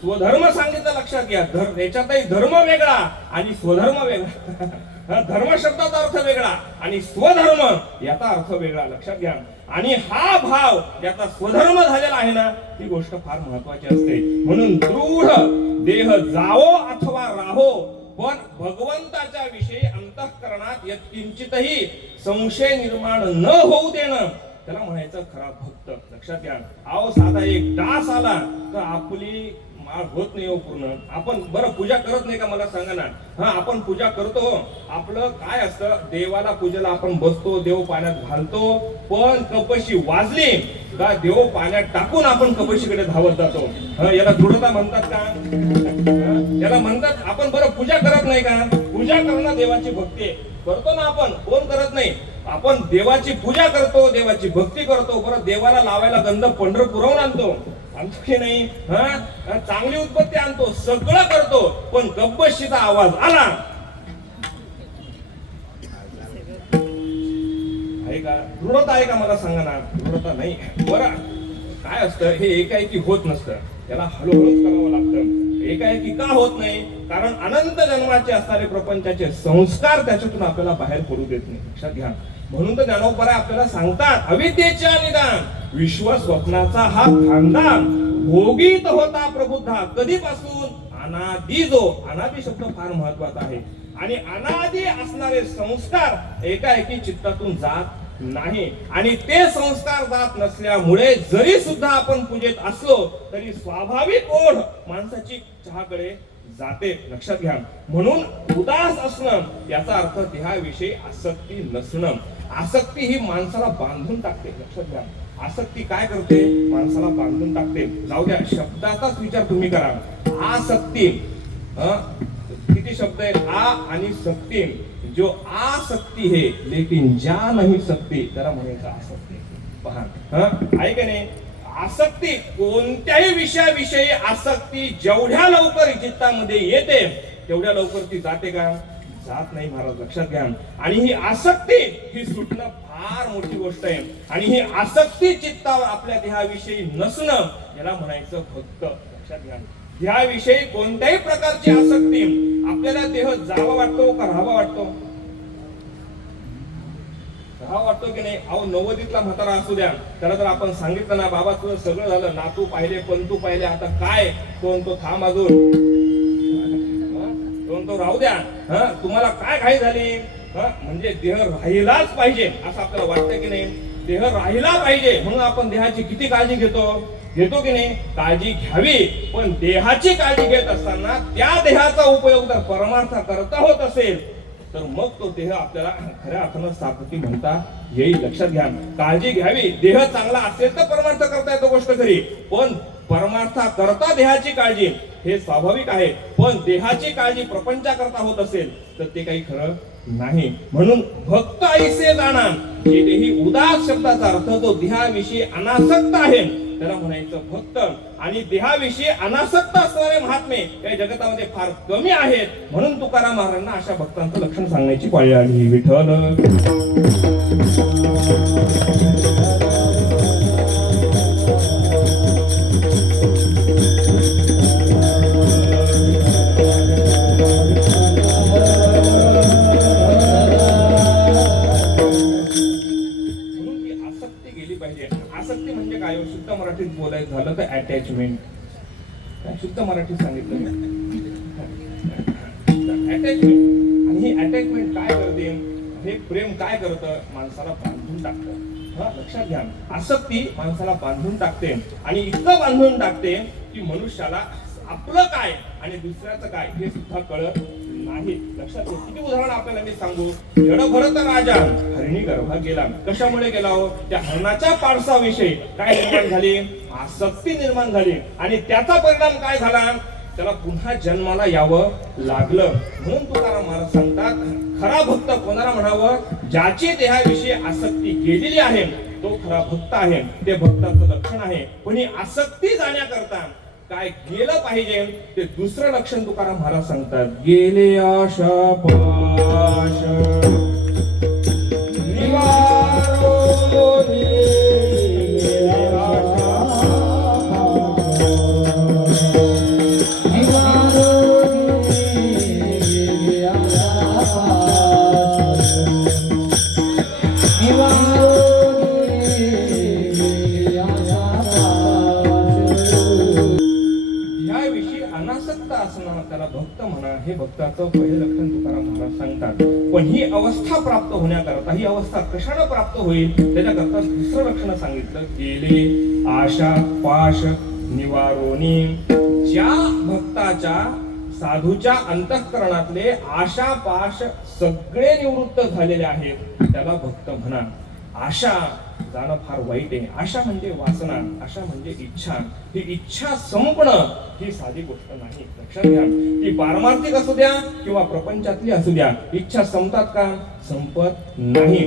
स्वधर्म सांगितलं, लक्षात घ्या. याच्यातही धर्म वेगळा आणि स्वधर्म वेगळा. धर्म शब्दाचा अर्थ वेगळा आणि स्वधर्म याचा अर्थ वेगळा, लक्षात घ्या. आणि हा भाव याचा स्वधर्म झालेला आहे ना, ही गोष्ट फार महत्वाची असते. म्हणून दृढ देह जावो अथवा राहो, पण भगवंताच्या विषयी अंतःकरणात यत्किंचितही संशय निर्माण न होऊ देणं, त्याला म्हणायचं खरा भक्त, लक्षात घ्या. अहो साधा एक डास आला तर आपली माळ होत नाही हो पूर्ण. आपण बरं पूजा करत नाही का, मला सांगा ना. आपण पूजा करतो, आपलं काय असतं, देवाला पूजेला आपण बसतो, देव पाण्यात घालतो, पण कपशी वाजली का देव पाण्यात टाकून आपण कपशीकडे धावत जातो. याला दृढता म्हणतात का? याला म्हणतात. आपण बरं पूजा करत नाही का? पूजा करणं देवाची भक्ती करतो ना आपण, कोण करत नाही. आपण देवाची पूजा करतो, देवाची भक्ती करतो, बरं देवाला लावायला गंध पंढरपुरावून आणतो की नाही? चांगली उत्पत्ती आणतो, सगळं करतो, पण गब्बशीचा आवाज आला आहे का? दृढता आहे का, मला सांगा ना. दृढता नाही. बरं काय असतं, हे एकाएकी होत नसतं, याला हळूहळूच करावं लागतं. एकाएकी का होत नाही? कारण अनंत जन्माचे असणारे प्रपंचाचे संस्कार त्याच्यातून आपल्याला बाहेर पडू देत नाही, लक्षात घ्या. म्हणून तर ज्ञानोबराय आपल्याला सांगतात, अविद्येच्या निदान विश्व स्वप्नाचा हा खानदान भोगीत होता प्रबुद्धा. कधीपासून? अनादी. जो अनादी शब्द फार महत्वाचा आहे. आणि अनादी असणारे संस्कार एकाएकी चित्तातून जात नाही. आणि ते संस्कार जात नसल्यामुळे जरी सुद्धा आपण पूजेत असलो तरी स्वाभाविक ओढ माणसाची चहाकडे जाते, लक्षात घ्या. म्हणून उदास असणं याचा अर्थ देहाविषयी आसक्ती नसणं. आसक्ती ही माणसाला बांधून टाकते, लक्षात घ्या. आसक्ती काय करते? माणसाला बांधून टाकते. जाऊ द्या, शब्दाचाच विचार तुम्ही करा. आसक्ती किती शब्द आहेत? आ आणि सक्ती. जो आसक्ती है लेकिन जा नहीं सकती, त्याला म्हणायचं आसक्ती. पहा, आहे का नाही? आसक्ती, कोणत्याही विषयाविषयी आसक्ती जेवढ्या लवकर चित्तामध्ये येते तेवढ्या लवकर ती जाते का? जात नाही महाराज, लक्षात घ्या. आणि ही आसक्ती ही सुटणं फार मोठी गोष्ट आहे. आणि ही आसक्ती चित्तावर आपल्या देहाविषयी नसणं याला म्हणायचं भक्त, लक्षात घ्या. देहाविषयी कोणत्याही प्रकारची आसक्ती, आपल्याला देह जावा वाटतो का राहावा वाटतो? राहावा वाटतो की नाही? अहो 90तला म्हातारा असू द्या, त्याला जर आपण सांगितलं ना, बाबा तुझं सगळं झालं, नातू पाहिले, पंतू पाहिले, आता काय तो थांब अजून, तो राहू द्या, तुम्हाला काय घाई झाली? म्हणजे देह राहिलाच पाहिजे असं आपल्याला वाटतं की नाही? देह राहिला पाहिजे म्हणून आपण देहाची किती काळजी घेतो की नाही? काळजी घ्यावी, पण देहाची काळजी घेत असताना त्या देहाचा उपयोग जर परमार्थ करता होत असेल तर मग तो देह आपल्याला खऱ्या अर्थानं सापटी म्हणता येईल, लक्षात घ्या. काळजी घ्यावी. देह चांगला असेल तर परमार्थ करता येतो गोष्ट खरी, पण परमार्थ करता देहाची काळजी हे स्वाभाविक आहे. पण देहाची काळजी प्रपंचा करता होत असेल तर ते काही खरं नाही. म्हणून भक्त ऐसे जाणा, जे देही उदास शब्दाचा अर्थ जो देहाविषयी अनासक्त आहे त्याला म्हणायचं भक्त. आणि देहाविषयी अनासक्त असणारे महात्मे या जगतामध्ये फार कमी आहेत. म्हणून तुकाराम महाराजांना अशा भक्तांचं लक्षण सांगण्याची पाळी आली. विठ्ठल काय शुद्ध मराठी सांगितलं अटॅचमेंट. आणि ही अटॅचमेंट काय करते, हे प्रेम काय करतं, माणसाला बांधून टाकतं. लक्षात घ्या, आसक्ती माणसाला बांधून टाकते आणि इतकं बांधून टाकते की मनुष्याला आपलं काय आणि दुसऱ्याचं काय हे सुद्धा कळत नाही. लक्षात घ्या, किती उदाहरण आपल्याला मी सांगू. एवढं भरत राजा हरिणी गर्भात गेला. कशामुळे गेला हो? त्या हरणाच्या पारसाविषयी काय निर्माण झाली, आसक्ती निर्माण झाली आणि त्याचा परिणाम काय झाला, त्याला पुन्हा जन्माला यावं लागलं. म्हणून तुकाराम महाराज सांगतात, खरा भक्त कोणाला म्हणावं, ज्याची देहाविषयी आसक्ती गेलेली आहे तो खरा भक्त आहे. ते भक्ताचं लक्षण आहे. पण ही आसक्ती जाण्याकरता काय केलं पाहिजे ते दुसरं लक्षण तुकाराम महाराज सांगतात. गेले आशा पाश निवारोनी, गेले आशा त्याला भक्त म्हणा. हे भक्ताचं पहिलं लक्षण तुकाराम महाराज सांगतात. पण ही अवस्था प्राप्त होण्याकरता, ही अवस्था कशाने प्राप्त होईल त्याच्याकरता दुसरं लक्षण सांगितलं. गेले आशा पाश निवारोनी. ज्या भक्ताच्या साधूच्या अंतःकरणातले आशा पाश सगळे निवृत्त झालेले आहेत त्याला भक्त म्हणा. आशा जाणं फार वाईट आहे. आशा म्हणजे वासना, आशा म्हणजे इच्छा. ही इच्छा संपणं ही साधी गोष्ट नाही. लक्षात घ्या, ती पारमार्थिक असू द्या किंवा प्रपंचातली असू द्या, इच्छा संपतात का? संपत नाही.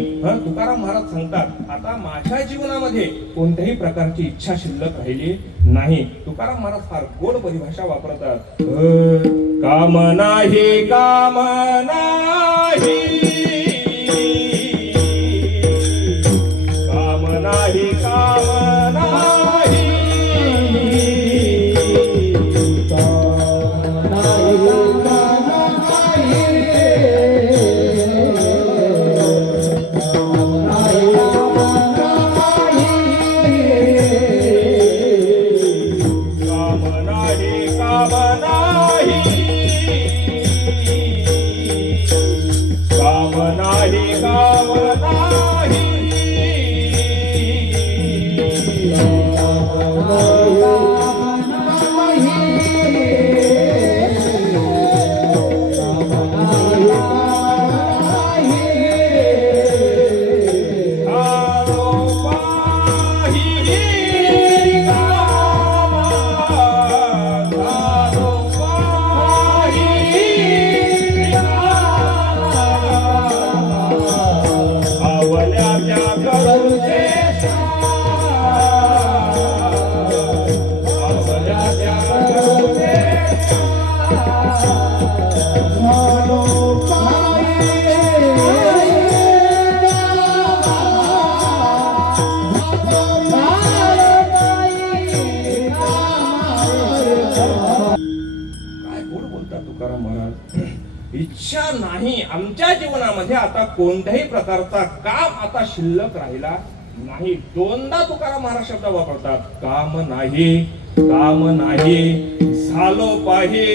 तुकाराम महाराज सांगतात, आता माझ्या जीवनामध्ये कोणत्याही प्रकारची इच्छा शिल्लक राहिली नाही. तुकाराम महाराज फार गोड परिभाषा वापरतात. काम नाही, काम नाही, काम नाही, काम नाही, इच्छा नाही. आमच्या जीवनामध्ये आता कोणत्याही प्रकारचा काम आता शिल्लक राहिला नाही. दोनदा तुकाराम महाराज शब्द वापरतात. काम नाही, काम नाही, झालो पाहे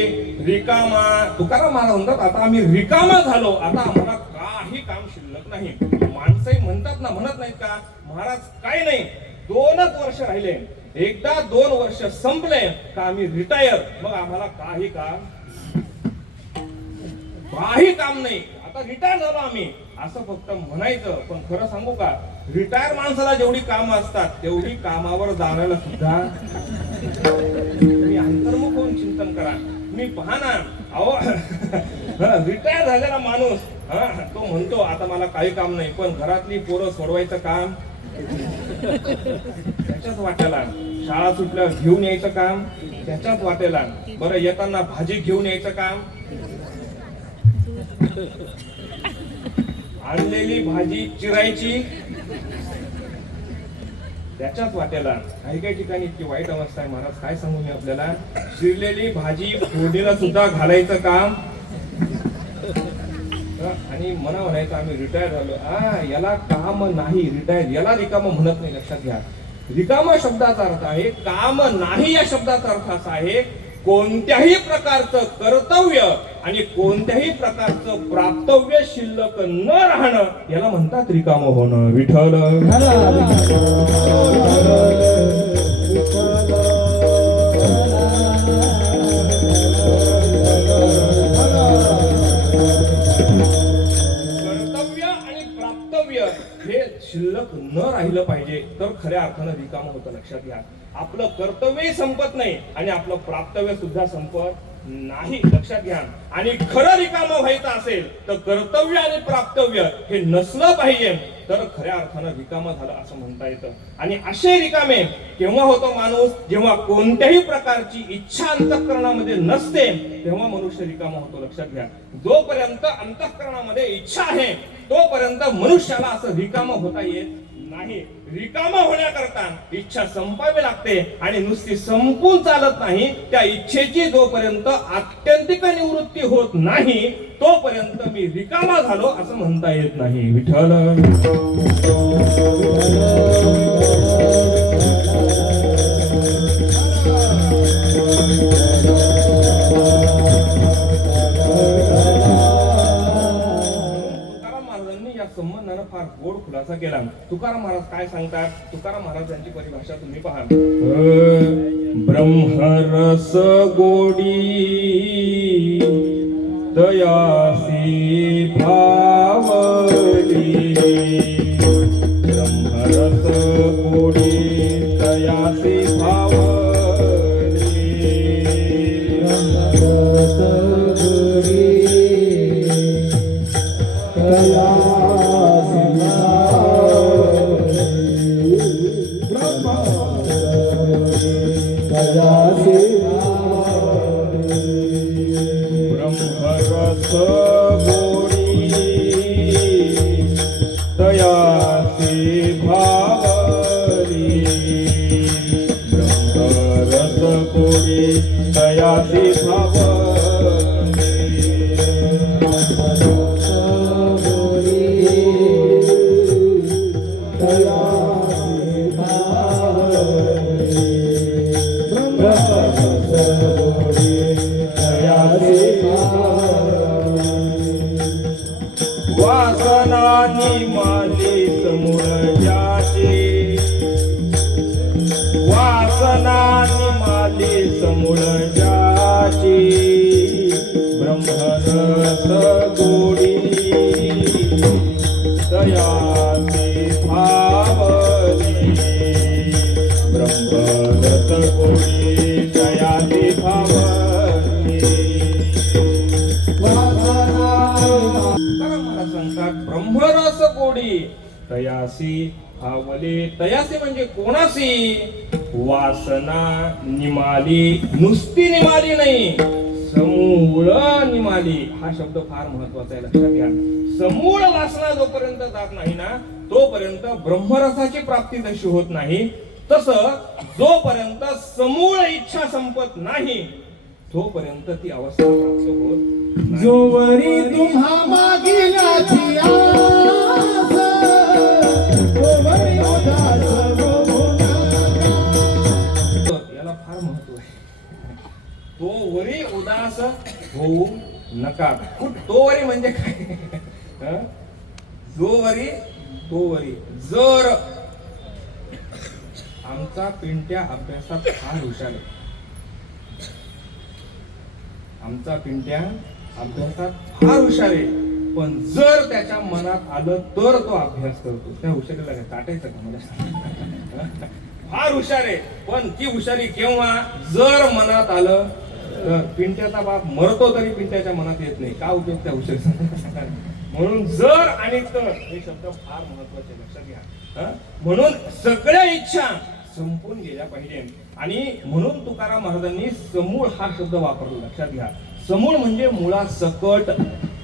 रिकामा. तुकाराम महाराज म्हणतात, आता आम्ही रिकामा झालो, आता आम्हाला काही काम शिल्लक नाही. माणसंही म्हणतात ना, म्हणत नाहीत का, महाराज काय नाही, 2च वर्ष राहिले, एकदा 2 वर्ष संपले का आम्ही रिटायर, मग आम्हाला काही काम नाही, आता रिटायर झालो आम्ही, असं फक्त म्हणायचं. पण खरं सांगू का, रिटायर माणसाला जेवढी कामं असतात तेवढी कामावर जाण्याला सुद्धा तुम्ही अंतर्मुख होऊन चिंतन करा. मी पहा ना, अहो रिटायर झालेला माणूस तो म्हणतो आता मला काही काम नाही, पण घरातली पोरं सोडवायचं काम त्याच्याच वाट्याला, शाळा सुटल्यावर घेऊन यायचं काम त्याच्याच वाट्याला, बरं येताना भाजी घेऊन यायचं काम, आणलेली भाजी चिरायची त्याच्याच वाट्याला. काही काही ठिकाणी इतकी वाईट अवस्था आहे महाराज, काय सांगू मी आपल्याला. चिरलेली भाजी फोडणीला सुद्धा घालायचं काम, आणि मला म्हणायचं आम्ही रिटायर झालो. याला काम नाही, रिटायर याला रिकाम म्हणत नाही. लक्षात घ्या, रिकामा शब्दाचा अर्थ आहे काम नाही या शब्दाचा अर्थ असा आहे कोणत्याही प्रकारचं कर्तव्य आणि कोणत्याही प्रकारचं प्राप्तव्य शिल्लक न राहणं याला म्हणतात रिकाम होणं. विठ्ठल कर्तव्य आणि प्राप्तव्य हे शिल्लक न राहिलं पाहिजे तर खऱ्या अर्थानं रिकाम होतं. लक्षात घ्या आपलं कर्तव्यही संपत नाही आणि आपलं प्राप्तव्य सुद्धा संपत नाही. लक्षात घ्या आणि खरं रिकाम व्हायचं असेल तर कर्तव्य आणि प्राप्तव्य हे नसलं पाहिजे तर खऱ्या अर्थानं रिकाम झालं असं म्हणता येतं. आणि असे रिकामे केव्हा होतो माणूस जेव्हा कोणत्याही प्रकारची इच्छा अंतःकरणामध्ये नसते तेव्हा मनुष्य रिकाम होतो. लक्षात घ्या जोपर्यंत अंतःकरणामध्ये इच्छा आहे तोपर्यंत मनुष्याला असं रिकाम होता येत नाही. रिकामा होण्याकरता इच्छा संपावी लागते आणि नुसती संपून चालत नाही. त्या इच्छेची जोपर्यंत आत्यंतिक निवृत्ती होत नाही तोपर्यंत मी रिकामा झालो असं म्हणता येत नाही. विठ्ठल संबंधानं फार गोड खुलासा केला. तुकाराम महाराज काय सांगतात? तुकाराम महाराज यांची परिभाषा तुम्ही पहा. ब्रह्मरस गोडी तयासी भावली ब्रह्मरस गोडी तयासी भावली ब्रह्मरस गोडी ब्रह्मरस गोडी तयासी भावली ब्रह्मरस गोडी तयासी वासनानी माली समूळ ज्याची वासनानी माली समूळ ज्याची ब्रह्मरस गोडी तयासी भावली ब्रह्मरस गोडी तयासी भावली. सांगतात ब्रह्मरस गोडी तयासी भावले. तयासी म्हणजे कोणासी? वासना निमाली. नुसती निमाली नाही समूळ निमाली. हा शब्द फार महत्वाचा आहे. लक्षात घ्या समूळ वासना जोपर्यंत जात नाही ना तोपर्यंत ब्रह्मरसाची प्राप्ती तशी होत नाही. तसं जोपर्यंत समूळ इच्छा संपत नाही तोपर्यंत ती अवस्था प्राप्त होत नाही. जोवरी तुम्हा मागिलाची आस तोवरी उदास होऊ नका. याला फार महत्व आहे. तो वरी उदास होऊ नका. तो वरी म्हणजे काय? जो वरी तो वरी. जर आमचा पिंट्या अभ्यासात फार हुशार आहे. आमचा पिंट्या अभ्यासात फार हुशार आहे पण जर त्याच्या मनात आलं तर तो अभ्यास करतो. त्या हुशारीला काय टाटायचं का मला? फार हुशार आहे पण ती हुशारी केव्हा? जर मनात आलं तर. पिंट्याचा बाप मरतो तरी पिंट्याच्या मनात येत नाही. का उपयोग त्या हुशारीचा? म्हणून जर आणि तर हे शब्द फार महत्वाचे. लक्षात घ्या. म्हणून सगळ्या इच्छा संपून गेल्या पाहिजे आणि म्हणून तुकाराम महाराजांनी समूळ हा शब्द वापरला. लक्षात घ्या समूळ म्हणजे मुळासकट.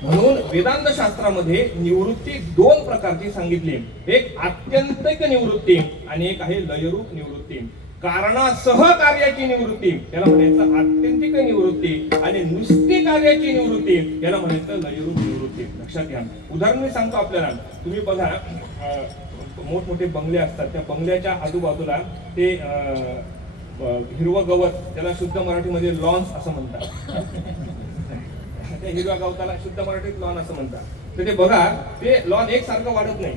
म्हणून वेदांत शास्त्रामध्ये निवृत्ती दोन प्रकारची सांगितली. एक आत्यंतिक निवृत्ती आणि एक आहे लयरूप निवृत्ती. कारणासह कार्याची निवृत्ती याला म्हणायचं आत्यंतिक निवृत्ती आणि नुसती कार्याची निवृत्ती याला म्हणायचं लयरूप निवृत्ती. लक्षात घ्या. उदाहरण मी सांगतो आपल्याला. तुम्ही बघा मोठमोठे बंगले असतात, त्या बंगल्याच्या आजूबाजूला ते हिरवं गवत, त्याला शुद्ध मराठीमध्ये लॉन्स असं म्हणतात. त्या हिरव्या गवताला शुद्ध मराठीत लॉन असं म्हणतात. तर ते बघा, ते लॉन एकसारखं वाढत नाही,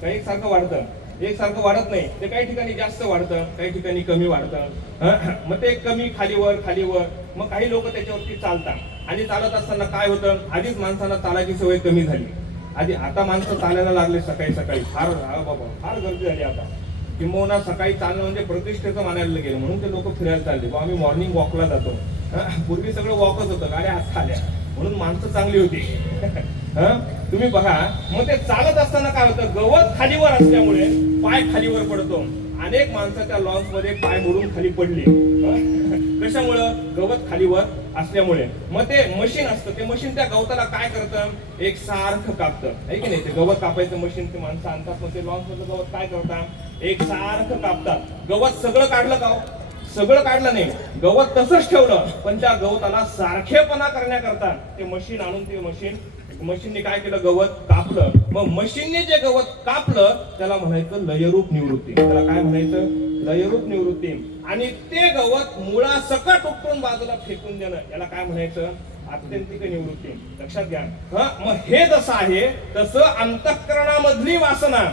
काही एकसारखं वाढतं, एकसारखं वाढत नाही. ते काही ठिकाणी जास्त वाढतं, काही ठिकाणी कमी वाढतं. मग ते कमी खालीवर खालीवर. मग काही लोक त्याच्यावरती चालतात आणि चालत असताना काय होतं, आधीच माणसाला चालायची सवय कमी झाली. आता माणसं चालायला लागले सकाळी सकाळी, फार बाबा फार गर्दी झाली आता. किंबहुना सकाळी चालणं म्हणजे प्रतिष्ठेचं मानायला गेलं, म्हणून ते लोक फिरायला चालले. आम्ही मॉर्निंग वॉकला जातो. पूर्वी सगळं वॉकच होतं, गाड्या हात आल्या म्हणून माणसं चांगली होती. तुम्ही बघा, मग ते चालत असताना काय होतं, गवत खालीवर असल्यामुळे पाय खालीवर पडतो. अनेक माणसं त्या लॉन्स मध्ये पाय मोडून खाली पडली. कशामुळं, गवत खालीवर असल्यामुळे. मग ते मशीन असतं, ते मशीन त्या गवताला काय करतं, एक सारखं कापतं, आहे की नाही. ते गवत कापायचं मशीन ते माणसं आणतात, मग ते लॉन्स मधलं गवत काय करतात, एक सारखं कापतात. गवत सगळं काढलं का, सगळं काढलं नाही, गवत तसंच ठेवलं, पण त्या गवताला सारखेपणा करण्याकरता ते मशीन आणून ते मशीनने काय केलं, गवत कापलं. मग मशीनने जे गवत कापलं त्याला म्हणायचं लयरूप निवृत्ती. त्याला काय म्हणायचं, लयरूप निवृत्ती. आणि ते गवत मुळासकट उपटून बाजूला फेकून देणं, याला काय म्हणायचं, आत्यंतिक निवृत्ती. लक्षात घ्या. मग हे जसं आहे तसं अंतःकरणामधली वासना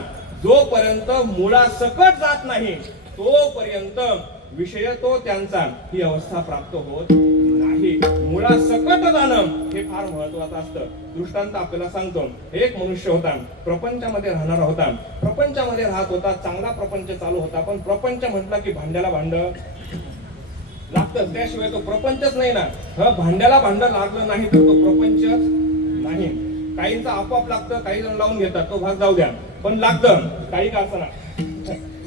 जोपर्यंत मुळासकट जात नाही तोपर्यंत विषय तो त्यांचा ही अवस्था प्राप्त होत नाही. मुळासकट जाणं हे फार महत्वाचं असतं. दृष्टांत आपल्याला सांगतो. एक मनुष्य होता, प्रपंचामध्ये राहणारा होता, प्रपंचामध्ये राहत होता, चांगला प्रपंच चालू होता. पण प्रपंच म्हटलं की भांड्याला भांड लागतं, त्याशिवाय तो प्रपंचच नाही ना. भांड्याला भांड लागलं नाही तर तो प्रपंचच नाही. काहींचा आपोआप लागतं, काही जण लावून घेतात, तो भाग जाऊ द्या, पण लागतं, काही का असं ना.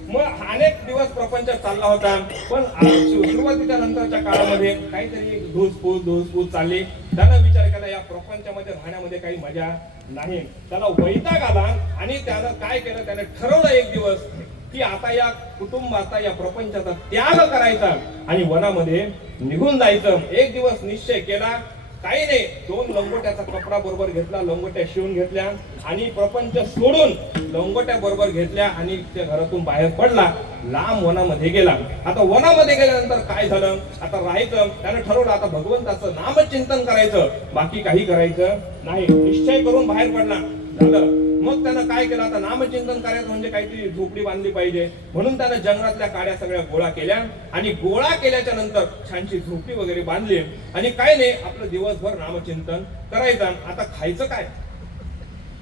मग अनेक दिवस प्रपंच चालला होता. पण सुरुवातीच्या नंतरच्या काळामध्ये काहीतरी धूसफूस चालली. त्यानं विचार केला, या प्रपंचामध्ये राहण्यामध्ये काही मजा नाही. त्याला वैताग आला आणि त्यानं काय केलं, त्याने ठरवलं एक दिवस की आता या कुटुंबाचा, या प्रपंचाचा त्याग करायचा आणि वनामध्ये निघून जायचं. एक दिवस निश्चय केला. काही नाही, 2 लंगोट्याचा कपडा बरोबर घेतला, लंगोट्या शिवून घेतल्या आणि प्रपंच सोडून लंगोट्या बरोबर घेतल्या आणि त्या घरातून बाहेर पडला, लांब वनामध्ये गेला. आता वनामध्ये गेल्यानंतर काय झालं, आता राहायचं. त्यानं ठरवलं आता भगवंताचं नामचिंतन करायचं, बाकी काही करायचं नाही. निश्चय करून बाहेर पडला. झालं. मग त्यानं काय केलं, आता नामचिंतन करायचं म्हणजे काहीतरी झोपडी बांधली पाहिजे, म्हणून त्यानं जंगलातल्या काड्या सगळ्या गोळा केल्या आणि गोळा केल्याच्या नंतर छानशी झोपडी वगैरे बांधली आणि काय नाही, आपलं दिवसभर नामचिंतन करायचं. आता खायचं काय,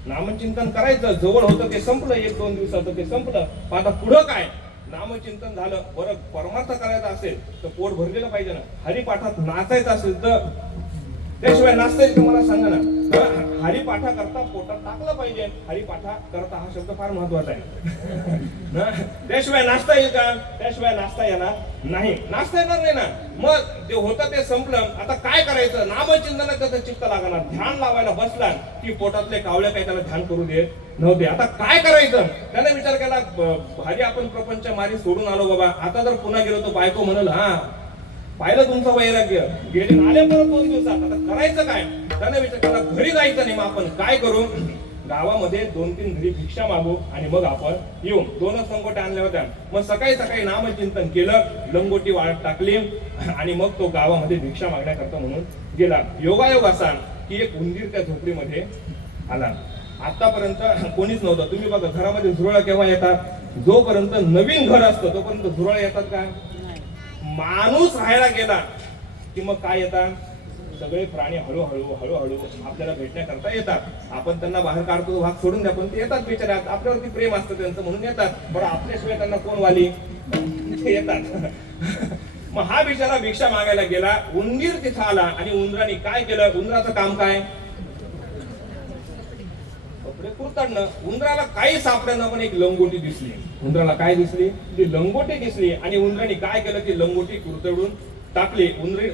नामचिंतन करायचं, जवळ होतं ते संपलं, 1-2 दिवसाचं ते संपलं. आता पुढं काय, नामचिंतन झालं. बरं, परमार्थ करायचा असेल तर पोट भरलेलं पाहिजे ना. हरिपाठात नाचायचं असेल तर त्याशिवाय नाचता येईल मला सांगा ना. हरिपाठा करता पोटात टाकलं पाहिजे. हरिपाठा करता हा शब्द फार महत्वाचा आहे. त्याशिवाय नाचता येईल का, त्याशिवाय नाचता येणार नाही, नाचता येणार नाही ना. मग ते होतं ते संपलं. आता काय करायचं, नामचिंतनात त्याचं चित्त लागणार. ध्यान लावायला बसला की पोटातले कावळे काही त्याला ध्यान करू देत नव्हते. आता काय करायचं, त्याने विचार केला, भारी आपण प्रपंच मारी सोडून आलो बाबा, आता जर पुन्हा गेलो तर बायको म्हणल, हा पाहिलं तुमचं वैराग्य, गेले आले परत 2 दिवसात, आता करायचं काय. त्याने विचार केला, घरी जायचं नाही, मग आपण काय करू, गावामध्ये 2-3 घरी भिक्षा मागू आणि मग आपण येऊ. 2च लंगोट्या आणल्या होत्या. मग सकाळी सकाळी नामचिंतन केलं, लंगोटी वाळत टाकली आणि मग तो गावामध्ये भिक्षा मागण्याकरता म्हणून गेला. योगायोग असा की एक उंदीर त्या झोपडीमध्ये आला. आतापर्यंत कोणीच नव्हतं. तुम्ही बघा, घरामध्ये झुरळ केव्हा येतात, जोपर्यंत नवीन घर असतं तोपर्यंत झुरळ येतात का, माणूस राहायला गेला की मग काय येतात, सगळे प्राणी हळूहळू आपल्याला भेटण्याकरता येतात. आपण त्यांना बाहेर काढतो तो भाग सोडून द्या, पण ते येतात बिचारे, आपल्यावरती प्रेम असतं त्यांचं म्हणून येतात. बरं, आपल्याशिवाय त्यांना कोण वाली, ते येतात. मग हा बिचारा भिक्षा मागायला गेला, उंदीर तिथं आला आणि उंदराने काय केलं, उंदराचं काम काय, कपडे कुरतडणं. उंदराला काही सापडणं, पण एक लंगोटी दिसली. उंदराला काय दिसली, ती लंगोटी दिसली आणि उंदराने काय केलं, ती लंगोटी कुरतडून टाकली.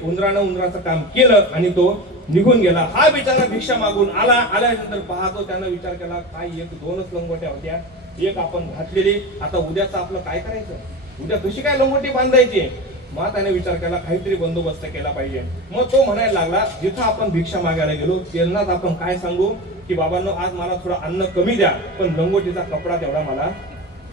उंदरानं उंदराचं काम केलं आणि तो निघून गेला. हा बिचारा भिक्षा मागून आल्यानंतर पाहतो, त्यानं विचार केला, काय 1-2च लंगोट्या होत्या, एक आपण घातलेली, आता उद्याचं आपलं काय करायचं, उद्या कशी काय लंगोटी बांधायची. मग त्याने विचार केला, काहीतरी बंदोबस्त केला पाहिजे. मग तो म्हणायला लागला, जिथं आपण भिक्षा मागायला गेलो त्यांनाच आपण काय सांगू, की बाबांनो आज मला थोडं अन्न कमी द्या, पण लंगोटीचा कपडा तेवढा मला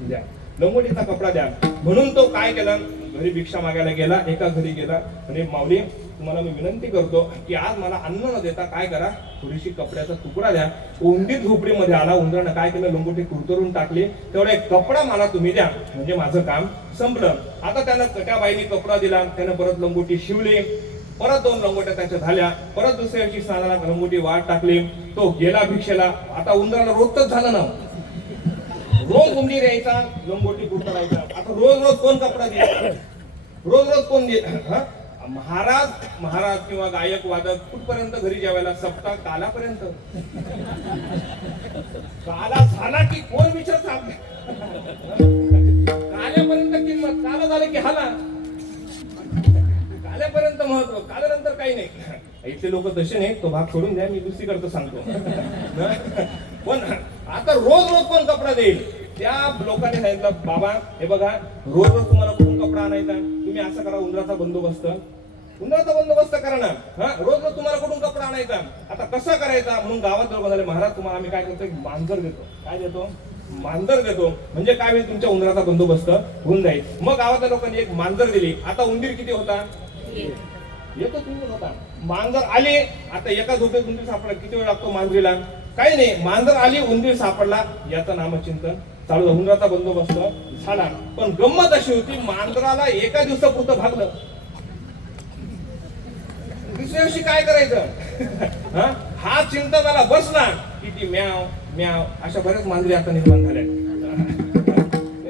द्या, लंगोटीचा कपडा द्या. म्हणून तो काय केला, घरी भिक्षा मागायला गेला. एका घरी गेला आणि माऊली तुम्हाला मी विनंती करतो की आज मला अन्न न देता काय करा, थोडीशी कपड्याचा तुकडा द्या. उंदीर झोपडीमध्ये आला. उंदरानं काय केलं, लंगोटी कुरतरून टाकली. तेवढा एक कपडा मला तुम्ही द्या, म्हणजे माझं काम संपलं. आता त्यानं त्या बाईने कपडा दिला. त्यानं परत लंगोटी शिवली. परत 2 लंगोट्या त्याच्या झाल्या. परत दुसऱ्या दिवशी स्नानाला लंगोटी वाट टाकली. तो गेला भिक्षेला. आता उंदराला रोजच झालं ना, रोज उंदीर यायचा, लंगोटी कुरतरायचा. आता रोज रोज कोण कपडा द्यायचा, रोज रोज कोण देत. महाराज किंवा गायक वादक कुठपर्यंत घरी जेवायला, सप्ताह कालापर्यंत. काला झाला की कोण विचारत, काल्यापर्यंत किंमत, काला झालं की हाला, काल्यापर्यंत महत्व, काल्यानंतर काही नाही. इथले लोक तसे नाही. तो भाग सोडून द्या, मी दुसरीकडे सांगतो. पण आता रोज रोज कोण कपडा देईल. त्या लोकांनी सांगितलं बाबा हे बघा, रोज रोज तुम्हाला कुठून कपडा आणायचा, तुम्ही असं करा, उंदराचा बंदोबस्त करा ना. रोज रोज तुम्हाला कुठून कपडा आणायचा, आता कसा करायचा. म्हणून गावात लोक झाले, महाराज तुम्हाला आम्ही काय करतो, मांजर देतो. काय देतो, मांजर देतो. म्हणजे काय होईल, तुमच्या उंदराचा बंदोबस्त होऊन जाईल. मग गावातल्या लोकांनी एक मांजर दिली. आता उंदीर किती होता, एकच उंदीर होता. मांजर आली. आता एका झोपेत उंदीर सापडला. किती वेळ लागतो मांजरीला, काही नाही. मांजर आली, उंदीर सापडला, याचं नामचिंतन चालू. उंदराचा बंदोबस्त झाला. पण गंमत अशी होती, मांजराला एका दिवसापुरतं भागलं. दुसऱ्या दिवशी काय करायचं, हा चिंता झाला बसला की ती म्याव म्याव अशा बऱ्याच मांजरी आता निर्माण झाल्या.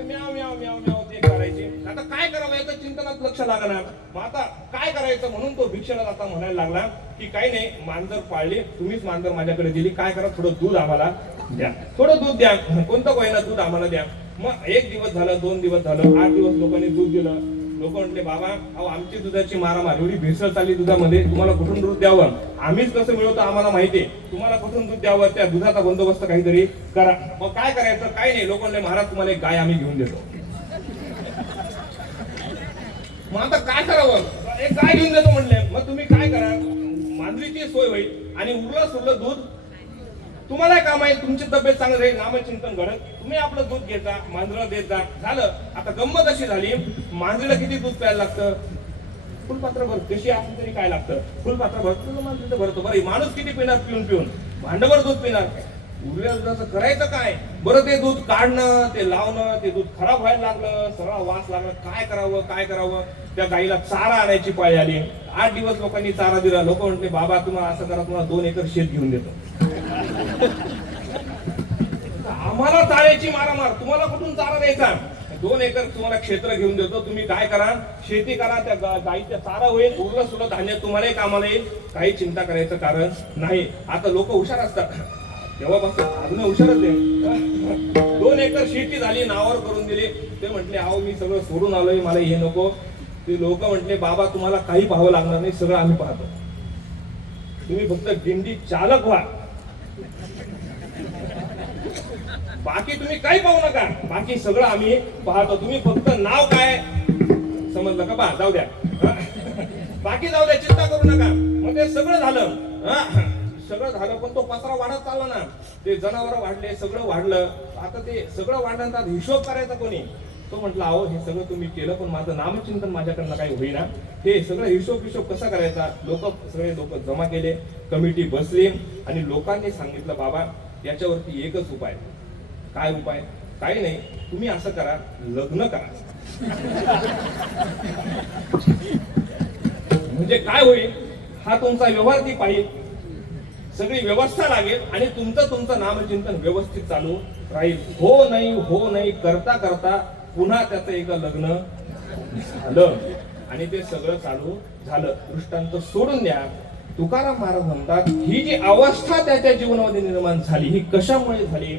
म्याव म्याव म्याव म्याव ते करायचे. आता काय करावं याचं चिंतनात लक्ष लागणार. मग आता काय करायचं, म्हणून तो भिक्षेला आता म्हणायला लागला की काही नाही, मांजर पाळली, तुम्हीच मांजर माझ्याकडे दिली, काय करा, थोडं दूध आम्हाला द्या, थोडं दूध द्या, कोणतं कोयना दूध आम्हाला द्या. मग 1 दिवस झालं, 2 दिवस झालं, 8 दिवस लोकांनी दूध दिलं. लोक म्हटले बाबा अहो आमची दुधाची मारामार, एवढी भेसळ चालली दुधामध्ये, तुम्हाला कुठून दूध द्यावं, आम्हीच कसं मिळवतो आम्हाला माहितीये, तुम्हाला कुठून दूध द्यावं, त्या दुधाचा बंदोबस्त काहीतरी करा. मग काय करायचं, काय नाही. लोक म्हणले महाराज तुम्हाला एक गाय आम्ही घेऊन देतो. मग आता काय करावं, एक गाय घेऊन देतो म्हणले. मग तुम्ही काय करा, मांजरीची सोय होईल आणि उरलं सुरलं दूध तुम्हाला काम आहे, तुमची तब्येत चांगली राहील, नामचिंतन घडत, तुम्ही आपलं दूध घेता, मांजरीला देत जा. झालं. आता गंमत अशी झाली, मांजरीला किती दूध प्यायला लागतं, फुलपात्र भर, कशी असली तरी काय लागतं, फुलपात्र भरतो मांजरीचं भरतो. बरं माणूस किती पिणार, पिऊन पिऊन भांडभर दूध पिणार. उरल्या दुधाचं करायचं काय. बरं ते दूध काढणं, ते लावणं, ते दूध खराब व्हायला लागलं, सगळा वास लागला. काय करावं. त्या गाईला चारा आणायची पाळी आली. 8 दिवस लोकांनी चारा दिला. लोक म्हटले बाबा तुम्हाला असं करा, तुम्हाला 2 एकर शेत घेऊन देतो. आम्हाला चाऱ्याची मारामार, तुम्हाला कुठून चारा द्यायचा, 2 एकर तुम्हाला क्षेत्र घेऊन देतो, तुम्ही काय करा, शेती करा, त्या गाईच्या चारा होईल, उरलं सुरलं धान्य तुम्हालाही कामाला येईल, काही चिंता करायचं कारण नाही. आता लोक हुशार असतात, तेव्हापासून अजून हुशारच आहे. 2 एकर शेती झाली, नावावर करून दिली. ते म्हटले अहो मी सगळं सोडून आलोय, मला हे नको. ते लोक म्हटले बाबा तुम्हाला काही पाहावं लागणार नाही, सगळं आम्ही पाहतो, तुम्ही फक्त दिंडी चालक व्हा, बाकी तुम्ही काही पाहू नका, बाकी सगळं आम्ही पाहतो, तुम्ही फक्त नाव काय समजलं का, बा जाऊ द्या, बाकी जाऊ द्या, चिंता करू नका. मग ते सगळं झालं, पण तो पत्रा वाढत चालला ना, ते जनावर वाढले, सगळं वाढलं. आता ते सगळं वाढल्यानंतर हिशोब करायचा कोणी. तो म्हटला अहो हे सगळं तुम्ही केलं, पण माझं नामचिंतन माझ्याकडनं काही होईना, हे सगळं हिशोब कसा करायचा. सगळे लोक जमा केले, कमिटी बसली आणि लोकांनी सांगितलं बाबा याच्यावरती एकच उपाय. काय उपाय, काही नाही, तुम्ही असं करा, लग्न करा. म्हणजे काय होईल, हा तुमचा व्यवहार ती पाहिजे, सगळी व्यवस्था लागेल आणि तुमचं नामचिंतन व्यवस्थित चालू राहील. हो नाही करता करता पुन्हा त्याचं एक लग्न झालं आणि ते सगळं चालू झालं. दृष्टांत सोडून द्या. तुकाराम महाराज म्हणतात ही जी अवस्था त्याच्या जीवनामध्ये निर्माण झाली, ही कशामुळे झाली,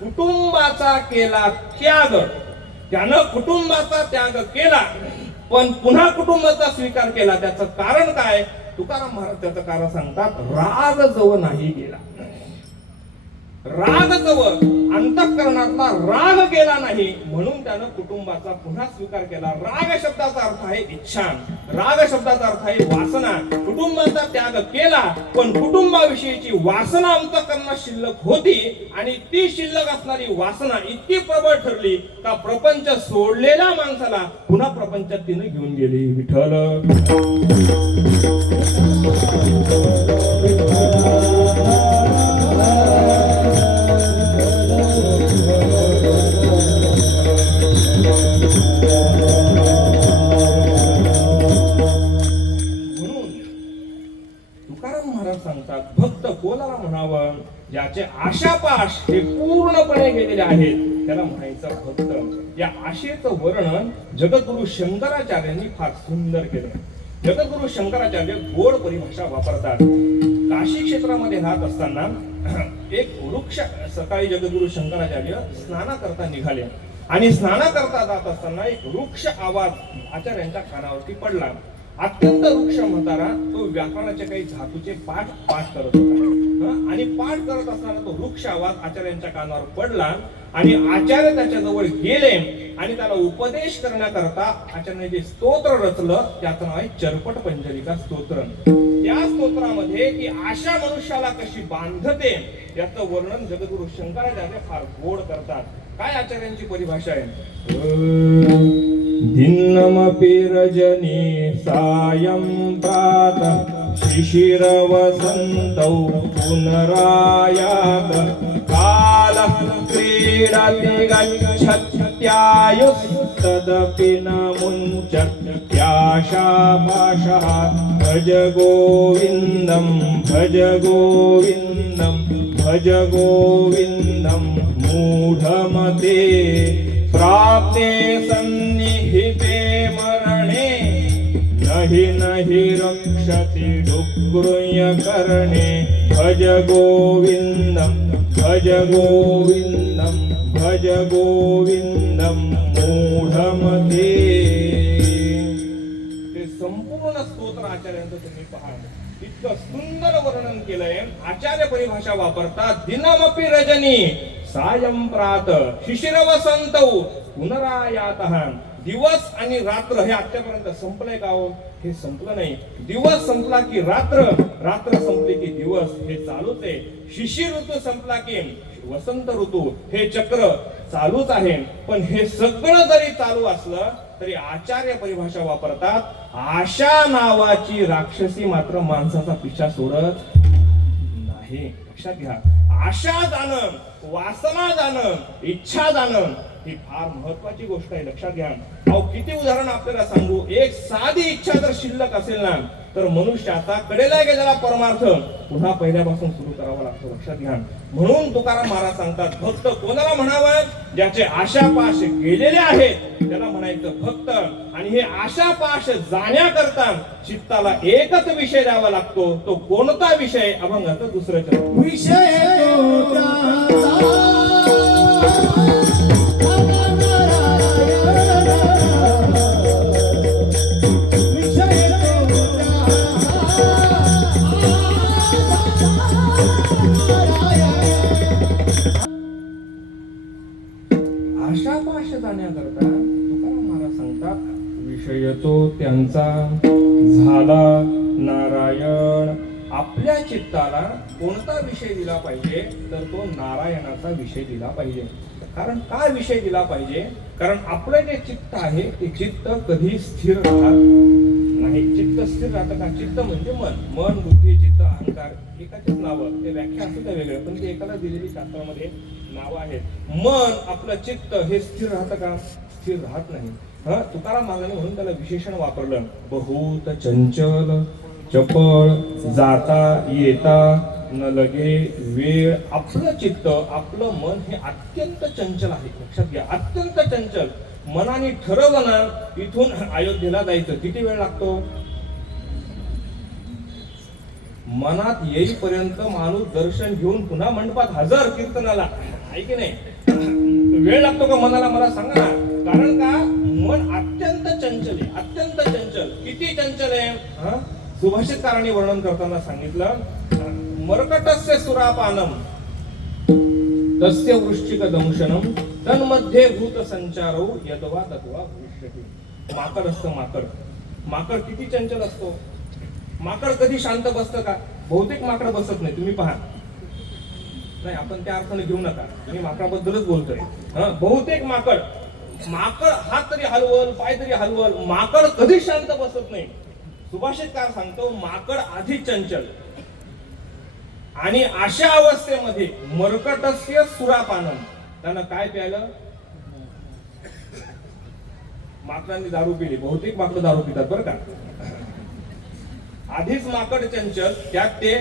कुटुंबाचा केला त्याग. त्यानं कुटुंबाचा त्याग केला पण पुन्हा कुटुंबाचा स्वीकार केला. त्याचं कारण काय, तुकाराम महाराज त्याचं कारण सांगतात, राग जव नाही गेला. रागजव अंतःकरणातला राग गेला नाही म्हणून त्यानं कुटुंबाचा पुन्हा स्वीकार केला. राग शब्दाचा अर्थ आहे इच्छा, राग शब्दाचा अर्थ आहे वासना. कुटुंबाचा त्याग केला पण कुटुंबाविषयीची वासना अंतःकरणात शिल्लक होती आणि ती शिल्लक असणारी वासना इतकी प्रबळ ठरली का प्रपंच सोडलेल्या माणसाला पुन्हा प्रपंचात तिने घेऊन गेली. विठ्ठल तुकाराम महाराज सांगतात भक्त कोणाला म्हणावं, ज्याचे आशापाश हे पूर्णपणे गेलेले आहेत त्याला म्हणायचं भक्त. या आशेचं वर्णन जगद्गुरु शंकराचार्यांनी फार सुंदर केलं. जगद्गुरु शंकराचार्य गोड परिभाषा वापरतात. काशी क्षेत्रामध्ये राहत असताना एक वृक्ष, सकाळी जगद्गुरु शंकराचार्य स्नानाकरता निघाले आणि स्नानाकरता जात असताना एक वृक्ष आवाज आचार्यांच्या कानावरती पडला. अत्यंत वृक्ष म्हातारा तो व्याकरणाचे काही धातूचे पाठ करत होता आणि पाठ करत असताना तो वृक्ष आवाज आचार्यांच्या कानावर पडला आणि आचार्य त्याच्या जवळ गेले आणि त्याला उपदेश करण्याकरता आचार्याने जे स्तोत्र रचलं त्याचं नाव आहे चरपट पंजरिका स्तोत्र. त्या स्तोत्रामध्ये ती आशा मनुष्याला कशी बांधते याचं वर्णन जगद्गुरु शंकराचार्य फार गोड करतात. काय आचार्यांची परिभाषा आहे? धिन्नमपि रजनी सायं प्रातः शिशिर वसन्तौ पुनरायात कालः क्रीडति गच्छत्यायुस्तदपि न मुञ्चत्याशापाशः भज गोविन्दं भज गोविन्दं भज गोविन्दं मूढमते प्राप्ते सन्निहिते मरणे नहि नहि रक्षति डुग्रुय करणे भज गोविन्दं भज गोविन्दं भज गोविन्दं मूढमते. ते संपूर्ण स्तोत्र आचार्यांचं तुम्ही पहा, इतकं सुंदर वर्णन केलंय. आचार्य परिभाषा वापरतात दिनमपि रजनी सायं प्रात शिशिर वसंतौ पुनरायातः. दिवस आणि रात्र हे आतापर्यंत संपलंय का हो? हे संपलं नाही. दिवस संपला की रात्र, रात्र संपली की दिवस, हे चालूच आहे. शिशिर ऋतू संपला की वसंत ऋतू, हे चक्र चालूच आहे. पण हे सगळं जरी चालू असलं तरी आचार्य परिभाषा वापरतात आशा नावाची राक्षसी मात्र माणसाचा पिछा सोडत नाही. लक्षात घ्या, आशा जाणं, वासना जाणं, इच्छा जाणं ही फार महत्वाची गोष्ट आहे. लक्षात घ्या. अहो किती उदाहरण आपल्याला सांगू. एक साधी इच्छा जर शिल्लक असेल ना तर मनुष्याचा कडेला गेलेला परमार्थ पुन्हा पहिल्यापासून सुरू करावा लागतो. लक्षात घ्या. म्हणून तुकाराम महाराज सांगतात भक्त कोणाला म्हणावं, ज्याचे आशापाश गेलेले आहेत त्याला म्हणायचं भक्त. आणि हे आशापाश जाण्याकरता चित्ताला एकच विषय द्यावा लागतो. तो कोणता विषय? अभंगाचं दुसरं चरण. विषय तो त्याचा आशापाश जाण्याकरता तुकाराम महाराज सांगतात विषय तो त्यांचा झाला नारायण. आपल्या चित्ताला कोणता विषय दिला पाहिजे तर तो नारायणाचा विषय दिला पाहिजे. कारण काय विषय दिला पाहिजे? कारण आपलं जे चित्त आहे ते चित्त कधी स्थिर राहत नाही. चित्त स्थिर राहतं का? चित्त म्हणजे मन, मन बुद्धी चित्त अहंकार एकाचीच नावं, ते व्याख्या असं काय वेगळं पण ते एकाला दिलेली शास्त्रामध्ये नावं आहेत. मन आपलं चित्त हे स्थिर राहतं का? स्थिर राहत नाही. तुकाराम महाराजांनी म्हणून त्याला विशेषण वापरलं बहुत चंचल चपळ जाता येता न लगे वेळ. आपलं चित्त आपलं मन हे अत्यंत चंचल आहे. लक्षात घ्या, अत्यंत चंचल. मनाने ठरवलं ना इथून अयोध्येला जायचं किती वेळ लागतो? मनात येईपर्यंत माणूस दर्शन घेऊन पुन्हा मंडपात हजर कीर्तनाला आहे की नाही? वेळ लागतो का मनाला? मला सांगा ना. कारण का मन अत्यंत चंचल आहे, अत्यंत चंचल. किती चंचल आहे? सुभाषितकारांनी वर्णन करताना सांगितलं मर्कटस्य सुरापानम तस्य वृश्चिक दंशनम तन्मध्ये भूत संचारो यदवा तत्वा भविष्यति. माकड असतं माकड किती चंचल असतो. माकड कधी शांत बसतं का? बहुतेक माकड बसत नाही. तुम्ही पहा, नाही आपण त्या अर्थाने घेऊ नका, मी माकडाबद्दलच बोलतोय. बहुतेक माकड हात तरी हलवल, पाय तरी हलवल, माकड कधी शांत बसत नाही. सुभाषितकार सांगतो माकड आधी चंचल, आणि अशा अवस्थेमध्ये मर्कटस्य सुरापानम, त्यानं काय प्यायलं? माकडांनी दारू पिली. बहुतेक माकड दारू पितात बरं का. आधीच माकड चंचल, त्यात ते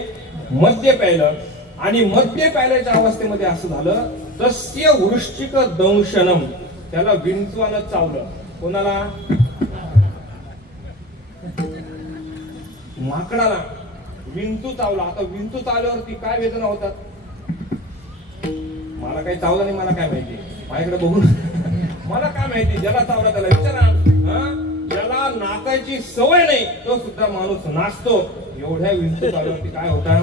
मद्य प्यायलं, आणि मद्य प्यायल्याच्या अवस्थेमध्ये असं झालं, तस्य वृश्चिक दंशनम, त्याला विंचवानं चावलं. कोणाला? माकडाला विंचू चावला. आता विंचू चावल्यावरती काय वेदना होतात? मला काही चावलं नाही, मला काय माहिती, माझ्याकडे बघून मला काय माहिती. ज्याला चावला त्याला विचारा. ज्याला नाचायची सवय नाही तो सुद्धा माणूस नाचतो. एवढ्या विंचू चावल्यावरती काय होता?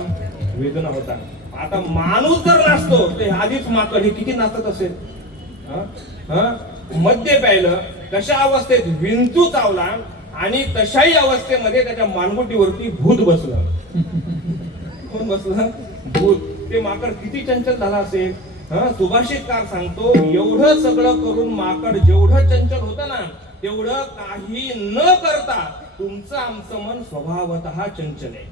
वेदना होता. आता माणूस जर नाचतो ते आधीच माकड हे किती नाचत असेल. मद्य प्यायलं, तशा अवस्थेत विंचू चावला, आणि तशाही अवस्थेमध्ये त्याच्या मानगुटीवरती भूत बसलं. कोण बसलं? भूत. ते माकड किती चंचल झाला असेल. सुभाषितकार सांगतो एवढं सगळं करून माकड जेवढं चंचल होतं ना, तेवढं काही न करता तुमचं आमचं मन स्वभावतः चंचल आहे.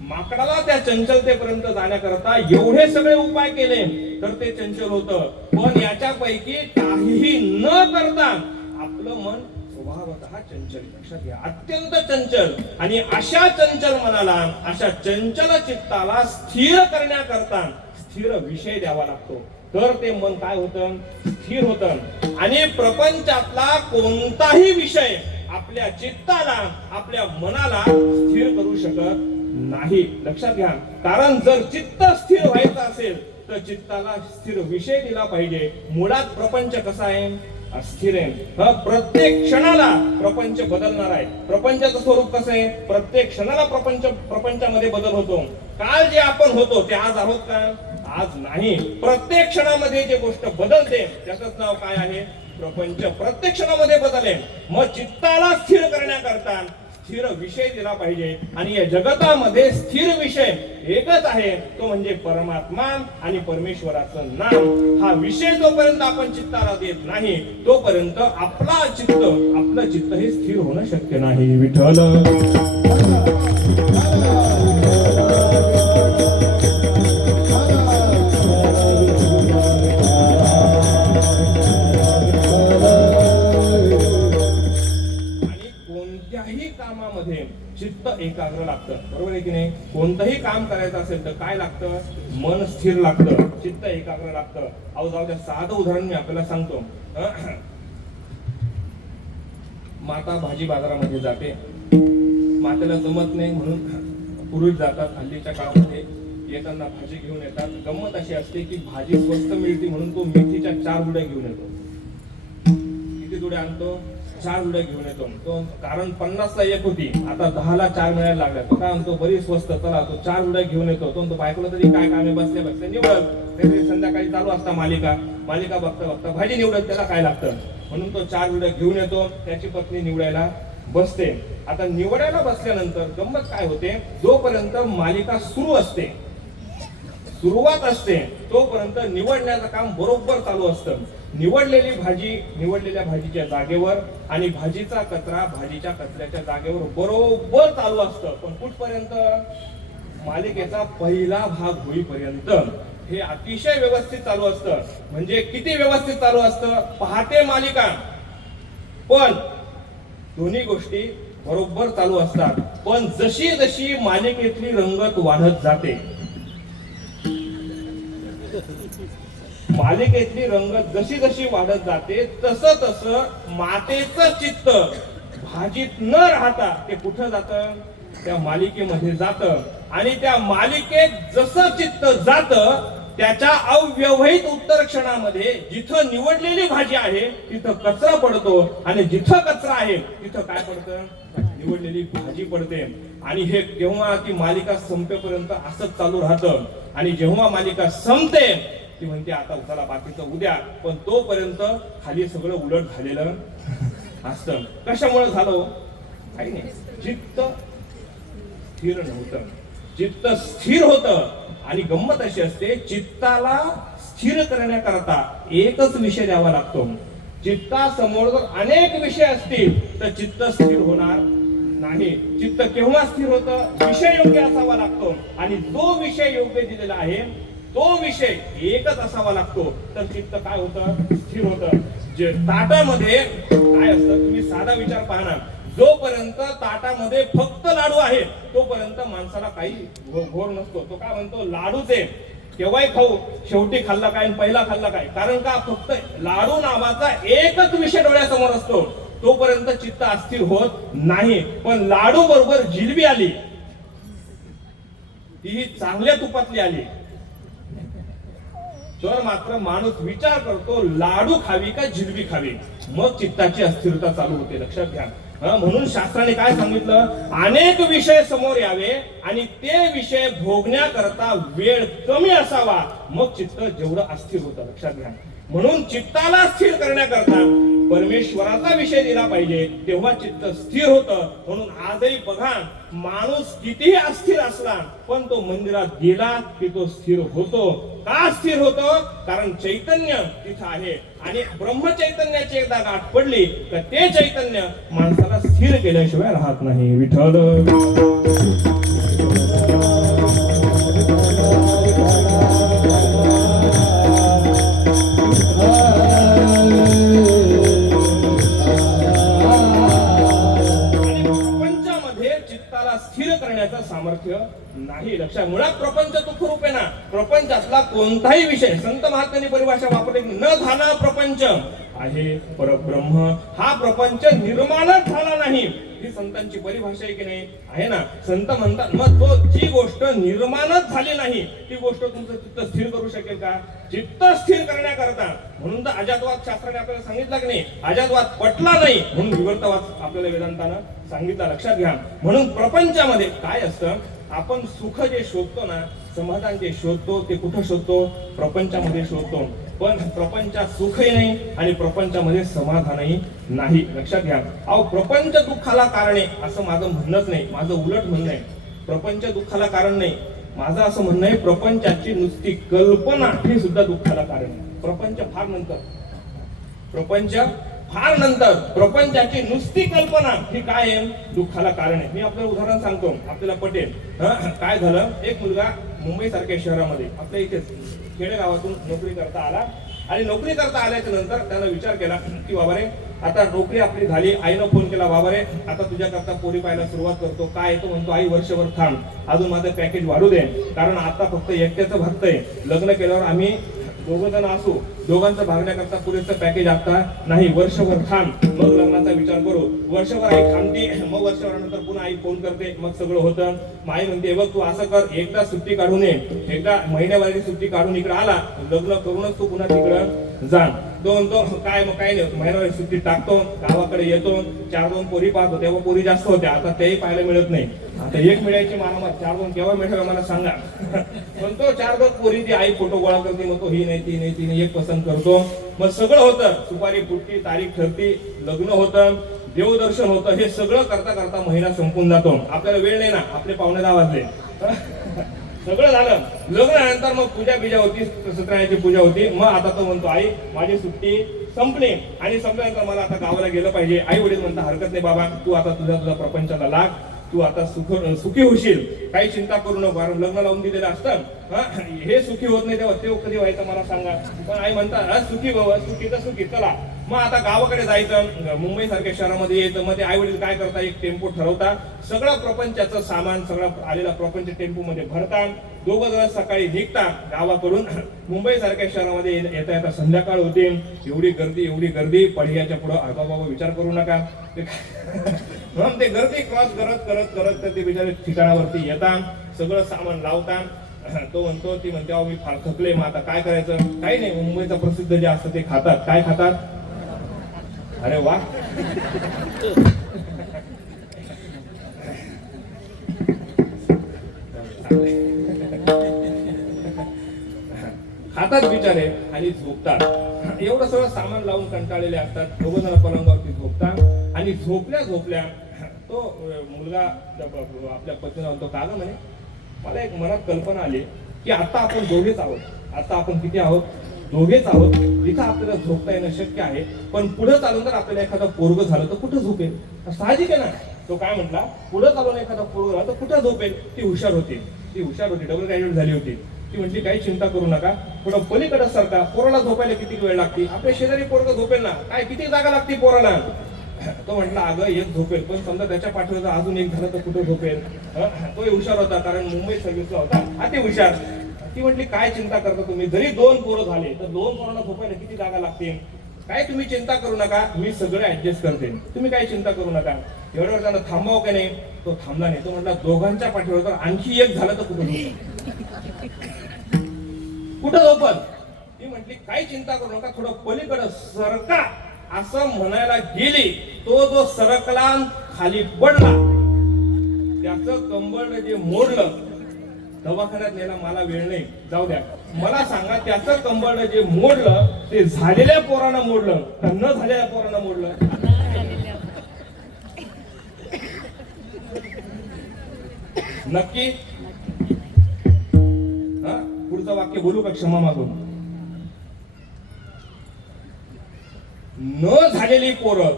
माकडाला त्या चंचलतेपर्यंत जाण्याकरता एवढे सगळे उपाय केले तर ते चंचल होतं. पण याच्यापैकी काहीही न करता आपलं मन स्वभावतः चंचल, लक्षात घ्या, अत्यंत चंचल. आणि अशा चंचल मनाला, अशा चंचल चित्ताला स्थिर करण्याकरता स्थिर विषय द्यावा लागतो. तर ते मन काय होतं? स्थिर होतं. आणि प्रपंचातला कोणताही विषय आपल्या चित्ताला, आपल्या मनाला स्थिर करू शकत नाही. लक्षात घ्या. कारण जर चित्त स्थिर व्हायचं असेल तर चित्ताला स्थिर विषय दिला पाहिजे. मुळात प्रपंच कसा आहे? अस्थिर आहे. प्रत्येक क्षणाला प्रपंच बदलणार आहे. प्रपंचाचं स्वरूप कसं आहे? प्रत्येक क्षणाला प्रपंचामध्ये बदल होतो. काल जे आपण होतो ते आज आहोत का? आज नाही. प्रत्येक क्षणामध्ये जे गोष्ट बदलते त्याचंच नाव काय आहे? प्रपंच. प्रत्येक क्षणामध्ये बदल आहे. मग चित्ताला स्थिर करण्याकरता स्थिर विषय दिला पाहिजे. आणि या जगतामध्ये स्थिर विषय एकच आहे, तो म्हणजे परमात्मा आणि परमेश्वराचं नाम. हा विषय जोपर्यंत आपण चित्ताला देत नाही तोपर्यंत आपलं चित्त हे स्थिर होणं शक्य नाही. विठ्ठल कामामध्ये चित्त एकाग्र लागतं. बरोबर आहे की नाही? कोणतंही काम करायचं असेल तर काय लागतं? मन स्थिर लागतं, चित्त एकाग्र लागतं. अहो जाऊ द्या, साधं उदाहरण मी आपल्याला सांगतो. माता भाजी बाजारामध्ये जाते, मातेला जमत नाही म्हणून पुरुष जातात. हल्लीच्या काळामध्ये येताना भाजी घेऊन येतात. गंमत अशी असते की भाजी स्वस्त मिळते म्हणून तो मेथीच्या 4 जुड्या घेऊन येतो. किती जुड्या आणतो? 4 जुड्या घेऊन येतो. तो कारण 50 ला एक होती, आता 10 ला 4 मिळायला लागल्या. तो काय म्हणतो? बरी स्वस्त, चला तो 4 जुड्या घेऊन येतो. तो बायकोला तरी काय कामे बसल्या निवडत, संध्याकाळी चालू असता मालिका बघता भाजी निवडत, त्याला काय लागतं म्हणून तो 4 जुड्या घेऊन येतो. त्याची पत्नी निवडायला बसते. आता निवडायला बसल्यानंतर गंमत काय होते? जोपर्यंत मालिका सुरू असते, सुरुवात असते, तोपर्यंत निवडण्याचं काम बरोबर चालू असतं. निवडलेल्या भाजीच्या जागेवर आणि भाजीचा कचरा भाजीच्या कचऱ्याच्या जागेवर बरोबर चालू असतं. पण कुठपर्यंत? मालिकेचा पहिला भाग होईपर्यंत हे अतिशय व्यवस्थित चालू असतं. म्हणजे किती व्यवस्थित चालू असतं? पहाटे मालिका, पण दोन्ही गोष्टी बरोबर चालू असतात. पण जशी जशी मालिकेतली रंगत वाढत जाते, मालिकेतली रंगत जशी जशी वाढत जाते तसं मातेचं चित्त भाजीत न राहता ते कुठं जातं? त्या मालिकेमध्ये जातं. आणि त्या मालिकेत जसं चित्त जातं त्याच्या अव्यवहित उत्तर क्षणामध्ये जिथं निवडलेली भाजी आहे तिथं कचरा पडतो, आणि जिथं कचरा आहे तिथं काय पडतं? निवडलेली भाजी पडते. आणि हे केव्हा ती मालिका संपेपर्यंत असंच चालू राहतं. आणि जेव्हा मालिका संपते ती म्हणते आता चला बाकीचं उद्या, पण तोपर्यंत खाली सगळं उलट झालेलं असतं. कशामुळे झालं? काही नाही, चित्त स्थिर नव्हतं. चित्त स्थिर होतं. आणि गंमत अशी असते, चित्ताला स्थिर करण्याकरता एकच विषय द्यावा लागतो. चित्तासमोर जर अनेक विषय असतील तर चित्त स्थिर होणार नाही. चित्त केव्हा स्थिर होतं? विषय योग्य असावा लागतो. आणि जो विषय योग्य दिलेला आहे तो विषय एकच असावा लागतो, तर चित्त काय होतं? स्थिर होतं. जे ताटामध्ये काय असतं, तुम्ही साधा विचार पाहना, जोपर्यंत ताटामध्ये फक्त लाडू आहे तोपर्यंत माणसाला काही घोर नसतो. तो काय म्हणतो? लाडूच आहे, केव्हाही खाऊ, शेवटी खाल्ला काय, पहिला खाल्ला काय. कारण का? फक्त लाडू नावाचा एकच विषय डोळ्यासमोर असतो. तोपर्यंत चित्त अस्थिर होत नाही. पण लाडू बरोबर जिलबी आली, ती चांगल्या तुपातली आली, तर मात्र माणूस विचार करतो लाडू खावी का जिलबी खावी, मग चित्ताची अस्थिरता चालू होते. लक्षात घ्या. म्हणून शास्त्राने काय सांगितलं? अनेक विषय समोर यावे आणि ते विषय भोगण्याकरता वेळ कमी असावा, मग चित्त जेवढं अस्थिर होतं. लक्षात घ्या. म्हणून चित्ताला स्थिर करण्याकरता परमेश्वराचा विषय दिला पाहिजे, तेव्हा चित्त स्थिर होतं. म्हणून आजही बघा, माणूस कितीही अस्थिर असला पण तो मंदिरात गेला की तो स्थिर होतो. का स्थिर होतो? कारण चैतन्य तिथं आहे. आणि ब्रह्मचैतन्याची एकदा गाठ पडली तर ते चैतन्य माणसाला स्थिर केल्याशिवाय राहत नाही. विठ्ठल सामर्थ्य नाही. लक्षात. मुळात प्रपंच दुःखरूप आहे ना. प्रपंचातला कोणताही विषय, संत महात्म्यांनी परिभाषा वापरली, न झाला प्रपंच आहे परब्रह्म. हा प्रपंच निर्माणच झाला नाही, ही संतांची परिभाषा आहे की नाही? आहे ना. संत म्हणतात मग तो जी गोष्ट निर्माणच झाली नाही ती गोष्ट तुमचं चित्त स्थिर करू शकेल का? चित्त स्थिर करण्याकरता म्हणून तर अजातवाद शास्त्राने आपल्याला सांगितलं की नाही, अजातवाद पटला नाही म्हणून विवर्तवाद आपल्याला वेदांतानं सांगितलं. लक्षात घ्या. म्हणून प्रपंचामध्ये काय असतं, आपण सुख जे शोधतो ना, समाधान जे शोधतो ते कुठं शोधतो? प्रपंचामध्ये शोधतो. पण प्रपंचात सुखही नाही आणि प्रपंचामध्ये समाधानही नाही. लक्षात घ्या. अहो, प्रपंच दुःखाला कारण आहे असं माझं म्हणणंच नाही. माझं उलट म्हणणं आहे, प्रपंच दुःखाला कारण नाही. माझं असं म्हणणं आहे, प्रपंचाची नुसती कल्पना ही सुद्धा दुःखाला कारण आहे. प्रपंच फार नंतर, प्रपंच फार नंतर, प्रपंचाची नुसती कल्पना ही काय आहे? दुःखाला कारण आहे. मी आपल्याला उदाहरण सांगतो, आपल्याला पटेल. काय झालं, एक मुलगा मुंबई सारख्या शहरामध्ये आपल्या इथे खेडेगावातून नोकरी करता आला आणि नोकरी करता आल्याच्या नंतर त्यानं विचार केला की बाबा रे, आता नोकरी आपली झाली. आईनं फोन केला, बाबा रे आता तुझ्याकरता पोरी पाहायला सुरुवात करतो. काय येतो? म्हणतो आई वर्षभर थांब, अजून माझं पॅकेज वाढू दे, कारण आता फक्त एकट्याचं भागतंय. लग्न केल्यावर आम्ही दोघं जण असू, दोघांचं भागण्याकरता पुरेसं पॅकेज आता नाही, वर्षभर थांब, मग लग्नाचा विचार करू. वर्षभर आई थांबते, मग वर्षभरानंतर पुन्हा आई फोन करते, मग सगळं होतं. आई म्हणते बघ तू असं कर, एकदा सुट्टी काढून ये, एकदा महिन्याभराची सुट्टी काढून इकडे आला, लग्न करूनच तू पुन्हा तिकडं जा. तो म्हणतो काय मग काय नाही, महिन्याभर सुट्टी टाकतो, गावाकडे येतो, 4-2 पोरी पाहतो. तेव्हा पोरी जास्त होत्या, आता तेही पाहायला मिळत नाही. आता एक मिळायची मारामार, 4-2 केव्हा मिळावे मला सांगा. पण तो 4-2 पोरी ती आई फोटो गोळा करते, मग तो ही नाही ती नाही ती नाही, एक पसंत करतो. मग सगळं होतं, सुपारी फुटती, तारीख ठरती, लग्न होतं, देवदर्शन होतं. हे सगळं करता करता महिना संपून जातो. आपल्याला वेळ नाही ना, आपले पावणे 10 वाजले. सगळं झालं. लग्नानंतर मग पूजा बिजा होती, सत्यनारायणाची पूजा होती. मग आता तो म्हणतो आई माझी सुट्टी संपली आणि संपल्यानंतर मला आता गावाला गेलं पाहिजे. आई वडील म्हणतात हरकत नाही बाबा, तू आता तुझ्या प्रपंचाला लाग, तू आता सुखी होशील, काही चिंता करू नको, कारण लग्न लावून दिलेलं असतं. हे सुखी होत नाही तेव्हा ते कधी व्हायचं मला सांगा. पण आई म्हणतात सुखी बाबा, सुखी तर सुखी, चला मग आता गावाकडे जायचं, मुंबई सारख्या शहरामध्ये यायचं. मग ते आई वडील काय करता, एक टेम्पो ठरवता, सगळं प्रपंचाचं सामान सगळं आलेला प्रपंच टेम्पो मध्ये भरता, दोघं जण सकाळी निघता गावाकडून. मुंबई सारख्या शहरामध्ये येता येता संध्याकाळ होते. एवढी गर्दी पडह्याच्या पुढं अगा बाबा विचार करू नका. मग ते गर्दी क्रॉस करत ते बिचारे ठिकाणावरती येतात, सगळं सामान लावता. तो म्हणतो, ती म्हणते मी फार थकले, मग आता काय करायचं? काही नाही, मुंबईचं प्रसिद्ध जे असतं ते खातात. काय खातात? अरे वा, खातात बिचारे आणि झोपतात. एवढं सगळं सामान लावून कंटाळलेले असतात. दोघं जण पलंगावरती झोपतात आणि झोपल्या तो मुलगा आपल्या पत्नीला म्हणतो, का ग म्हणे, मला एक मनात कल्पना आली की आता आपण दोघेच आहोत. आता आपण किती आहोत? दोघेच आहोत. इथं आपल्याला झोपता येणं शक्य आहे, पण पुढे चालून जर आपल्याला एखादं पोरग झालं तर कुठं झोपेल? साहजिक आहे ना. तो काय म्हटला, पुढे चालून एखादा पोरग झाला तर कुठं झोपेल? ती हुशार होती, डबल ग्रॅज्युएट झाली होती. ती म्हटली, काही चिंता करू नका, थोडं पलीकडे सरका, पोराला झोपायला किती वेळ लागते? आपल्या शेजारी पोरग झोपेल ना, काय किती जागा लागते पोराला? तो म्हटला, अगं एक झोपेल, पण समजा त्याच्या पाठीवर जर अजून एक झालं तर कुठं झोपेल? तोही हुशार होता, कारण मुंबई सर्व्हिसला होता, अति हुशार. ती म्हटली, काय चिंता करता तुम्ही? जरी 2 पोरं झाले तर 2 पोरांना झोपायला किती जागा लागते? काय तुम्ही चिंता करू नका, मी सगळं ऍडजस्ट करते, तुम्ही काही चिंता करू नका. एवढ्यावर त्यांना थांबाव का नाही? तो थांबला नाही. तो म्हटला, दोघांच्या पाठीवर जर आणखी एक झालं तर कुठं झोपल? कुठं झोपल? ती म्हटली, काही चिंता करू नका, थोडं पलीकडं सरका. असं म्हणायला गेली, तो जो सरकला खाली पडला, त्याचं कंबळ जे मोडलं, दवाखान्यात नेला, मला वेळ नाही, जाऊ द्या. मला सांगा, त्याचं कंबळ जे मोडलं ते झालेल्या पोरानं मोडलं का न झालेल्या पोरानं मोडलं? नक्की? पुढचं वाक्य बोलू का? क्षमा मागून. न झालेली पोरं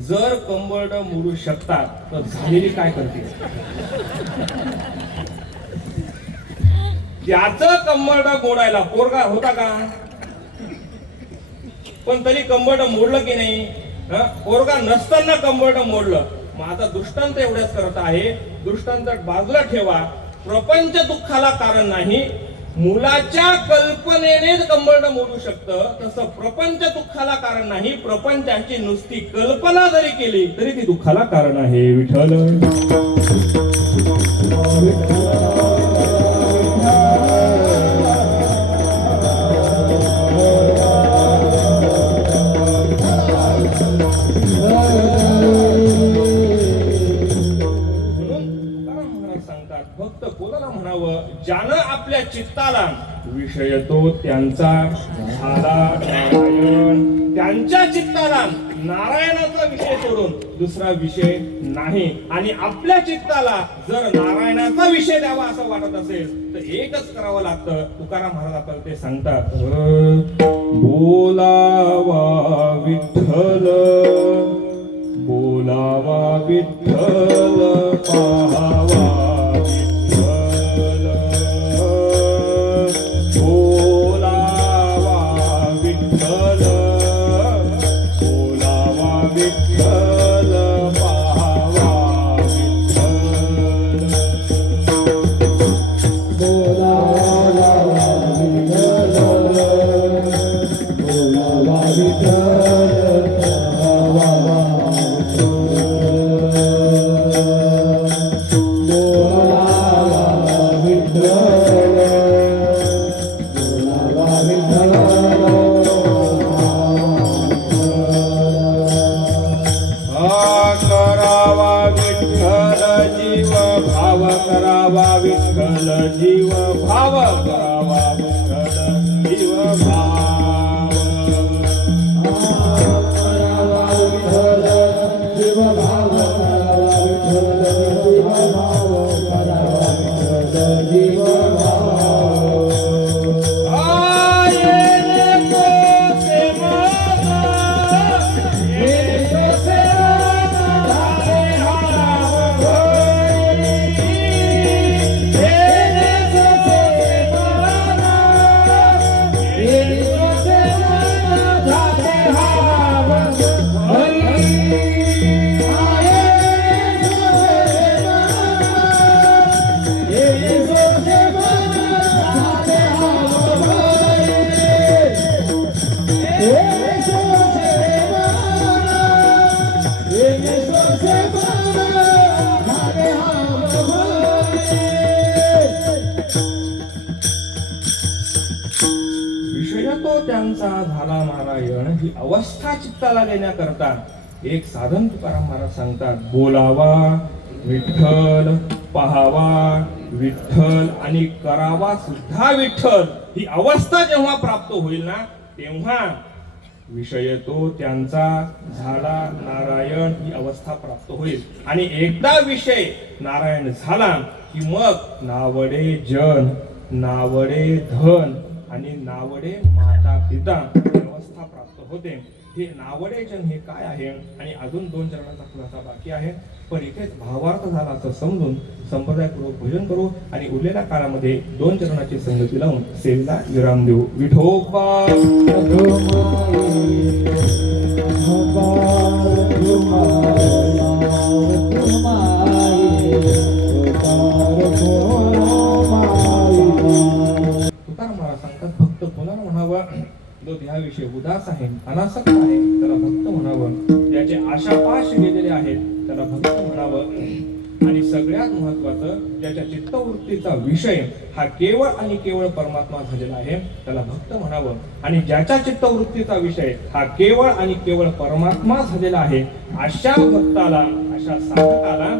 जर कंबरड मोडू शकतात तर झालेली काय करतील? त्याचं कंबरड मोडायला पोरगा होता का? पण तरी कंबरड मोडलं की नाही? पोरगा नसताना कंबरड मोडलं. माझा दृष्टांत एवढ्याच करत आहे. दृष्टांत बाजूला ठेवा. प्रपंच दुःखाला कारण नाही, मुलाच्या कल्पनेने कंबरड मोडू शकतं, तसं प्रपंच दुःखाला कारण नाही. प्रपंचाची नुसती कल्पना जरी केली तरी ती दुःखाला कारण आहे. विठ्ठल भक्त कोणाला म्हणावं? ज्यानं आपल्या चित्ताला विषय तो त्यांचा झाला नारायण. त्यांच्या चित्ताला नारायणाचा विषय सोडून दुसरा विषय नाही. आणि आपल्या चित्ताला जर नारायणाचा विषय द्यावा असं वाटत असेल तर एकच करावं लागतं. तुकाराम महाराज आपल्याला ते सांगतात, बोलावा विठ्ठल, बोलावा विठ्ठल, पाहावा करावा विठ्ठल जीव भाव, करावा विठ्ठल जीव भाव, करावा विठ्ठल जीव भाव, करावा विठ्ठल जीव भाव. त्यांचा झाला नारायण. ही अवस्था चित्ताला देण्याकरता एक साधन तुकाराम महाराज सांगतात, बोलावा विठ्ठल पाहावा विठ्ठल आणि करावा सुद्धा विठ्ठल ही अवस्था जेव्हा प्राप्त होईल ना तेव्हा विषय तो त्यांचा झाला नारायण ही अवस्था प्राप्त होईल. आणि एकदा विषय नारायण झाला की मग नावडे जन नावडे धन आणि नावडे माता पिता ही अवस्था प्राप्त होते. हे नावडे जन हे काय आहे आणि अजून 2 चरणाचा खुलासा बाकी आहे. पण इथेच भावार्थ झाला असं समजून संप्रदायपूर्वक भजन करू आणि उरलेल्या काळामध्ये 2 चरणाची संगती लावून सेवेला विराम देऊ. विठोबा तुकाराम महाराज सांगतात भक्त कोणाला म्हणावा जो ह्याविषयी उदास आहे अनासक्त आहे त्याला भक्त म्हणावं. ज्याचे आशापाश गेलेले आहेत त्याला भक्त म्हणावं. आणि सगळ्यात महत्वाचं ज्याच्या चित्तवृत्तीचा विषय हा केवळ आणि केवळ परमात्मा झालेला आहे त्याला भक्त म्हणावं. आणि ज्याच्या चित्तवृत्तीचा विषय हा केवळ आणि केवळ परमात्मा झालेला आहे अशा भक्ताला अशा साधकाला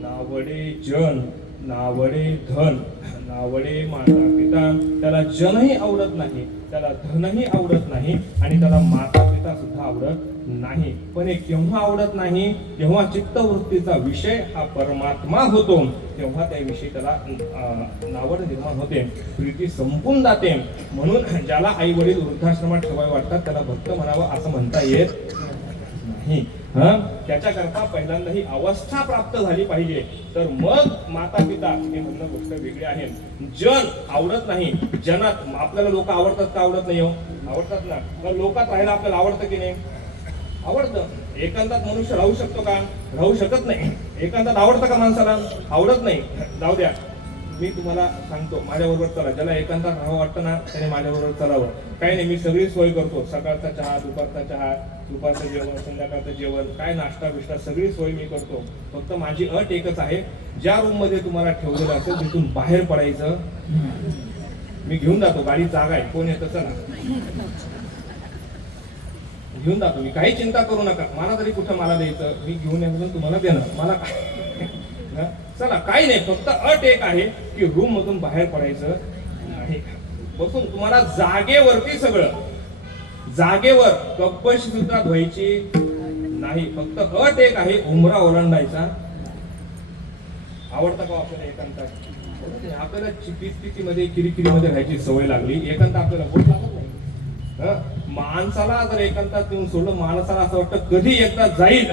नावडे जन नावडे धन नावडे माता पिता त्याला जनही आवडत नाही त्याला धनही आवडत नाही आणि त्याला माता पिता सुद्धा आवडत नाही. पण हे केव्हा आवडत नाही जेव्हा चित्तवृत्तीचा विषय हा परमात्मा होतो तेव्हा त्याविषयी त्याला नावड निर्माण होते प्रीती संपून जाते. म्हणून ज्याला आई वडील वृद्धाश्रमात ठेवावे वाटतात त्याला भक्त म्हणावं असं म्हणता येत नाही. त्याच्याकरता पहिल्यांदा ही अवस्था प्राप्त झाली पाहिजे तर मग माता पिता हे म्हणणं गोष्ट वेगळी आहे. जन आवडत नाही जनात आपल्याला लोक आवडतात का आवडत नाही हो आवडतात ना. तर लोकात राहायला आपल्याला आवडतं की नाही आवडतं. एकांतात मनुष्य राहू शकतो का राहू शकत नाही. एकांतात आवडतं का माणसाला आवडत नाही. जाऊ द्या मी तुम्हाला सांगतो माझ्याबरोबर चला ज्याला एकांतात राहावं वाटतं ना त्याने माझ्याबरोबर चलावं. काही नाही मी सगळी सोय करतो सकाळचा चहा दुपारचा चहा दुपारचं जेवण संध्याकाळचं जेवण काय नाश्ता बिष्टा सगळी सोय मी करतो. फक्त माझी अट एकच आहे ज्या रूम मध्ये तुम्हाला ठेवलेलं असेल तिथून बाहेर पडायचं मी घेऊन जातो. गाडी जागा आहे कोण येतं चला घेऊन जातो मी काही चिंता करू नका. मला तरी कुठं मला द्यायचं मी घेऊन येऊन तुम्हाला देणं मला काय चला काही नाही. फक्त अट एक आहे की रूम मधून बाहेर पडायचं नाही. बसून तुम्हाला जागेवरती सगळं जागेवर कप्पशी सुद्धा धुवायची नाही. फक्त अट एक आहे उमरा ओलांडायचा. आवडतं का आपल्याला एकांतात आपल्याला चिपीमध्ये किरीकिरीमध्ये राहायची सवय लागली. एकांत आपल्याला होत लागत नाही. माणसाला जर एकांतात येऊन सोडलं माणसाला असं वाटतं कधी एकदा जाईल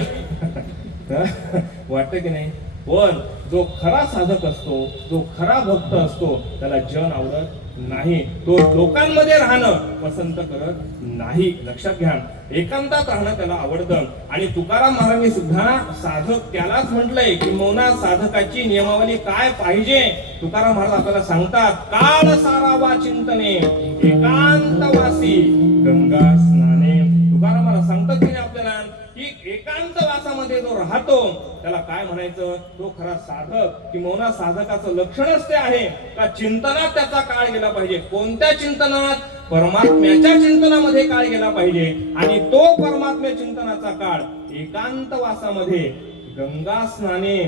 वाटतं की नाही. पण जो खरा साधक असतो जो खरा भक्त असतो त्याला जन आवडत नाही. तो लोकांमध्ये राहणं पसंत करत नाही. लक्षात घ्या एकांतात राहणं त्याला आवडतं. आणि तुकाराम महाराजांनी सुद्धा साधक त्यालाच म्हटलंय की मौना साधकाची नियमावली काय पाहिजे. तुकाराम महाराज आपल्याला सांगतात काळ सारावा चिंतने एकांतवासी गंगा स्नाने. तुकाराम महाराज सांगतात की आपल्याला की एकांतवासामध्ये जो राहतो त्याला काय म्हणायचं तो खरा साधक. की मौना साधकाचं लक्षणच ते आहे का चिंतनात त्याचा काळ गेला पाहिजे. कोणत्या चिंतनात परमात्म्याच्या चिंतनामध्ये काळ गेला पाहिजे. आणि तो परमात्म्या चिंतनाचा काळ एकांतवासामध्ये गंगा स्नाने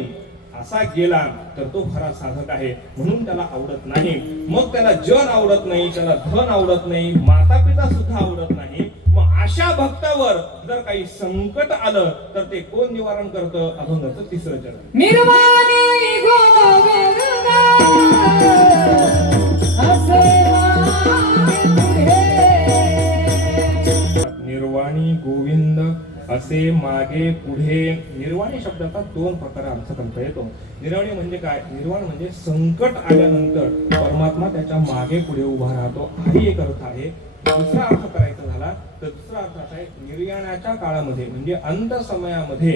असा गेला तर तो खरा साधक आहे. म्हणून त्याला आवडत नाही. मग त्याला जन आवडत नाही त्याला धन आवडत नाही माता पिता सुद्धा आवडत नाही. मग अशा भक्तावर जर काही संकट आलं तर ते कोण निवारण करतं. अभंगाचं 3रं चरण निर्वाणी गोविंदा निर्वाणी गोविंद असे मागे पुढे. निर्वाणी शब्दाचा 2 प्रकारे अर्थ करता येतो. निर्वाणी म्हणजे काय निर्वाण म्हणजे संकट आल्यानंतर परमात्मा त्याच्या मागे पुढे उभा राहतो हाही एक अर्थ आहे. दुसरा अर्थ करायचा झाला तर दुसरा अर्थ असा आहे निर्याणाच्या काळामध्ये म्हणजे अंत समयामध्ये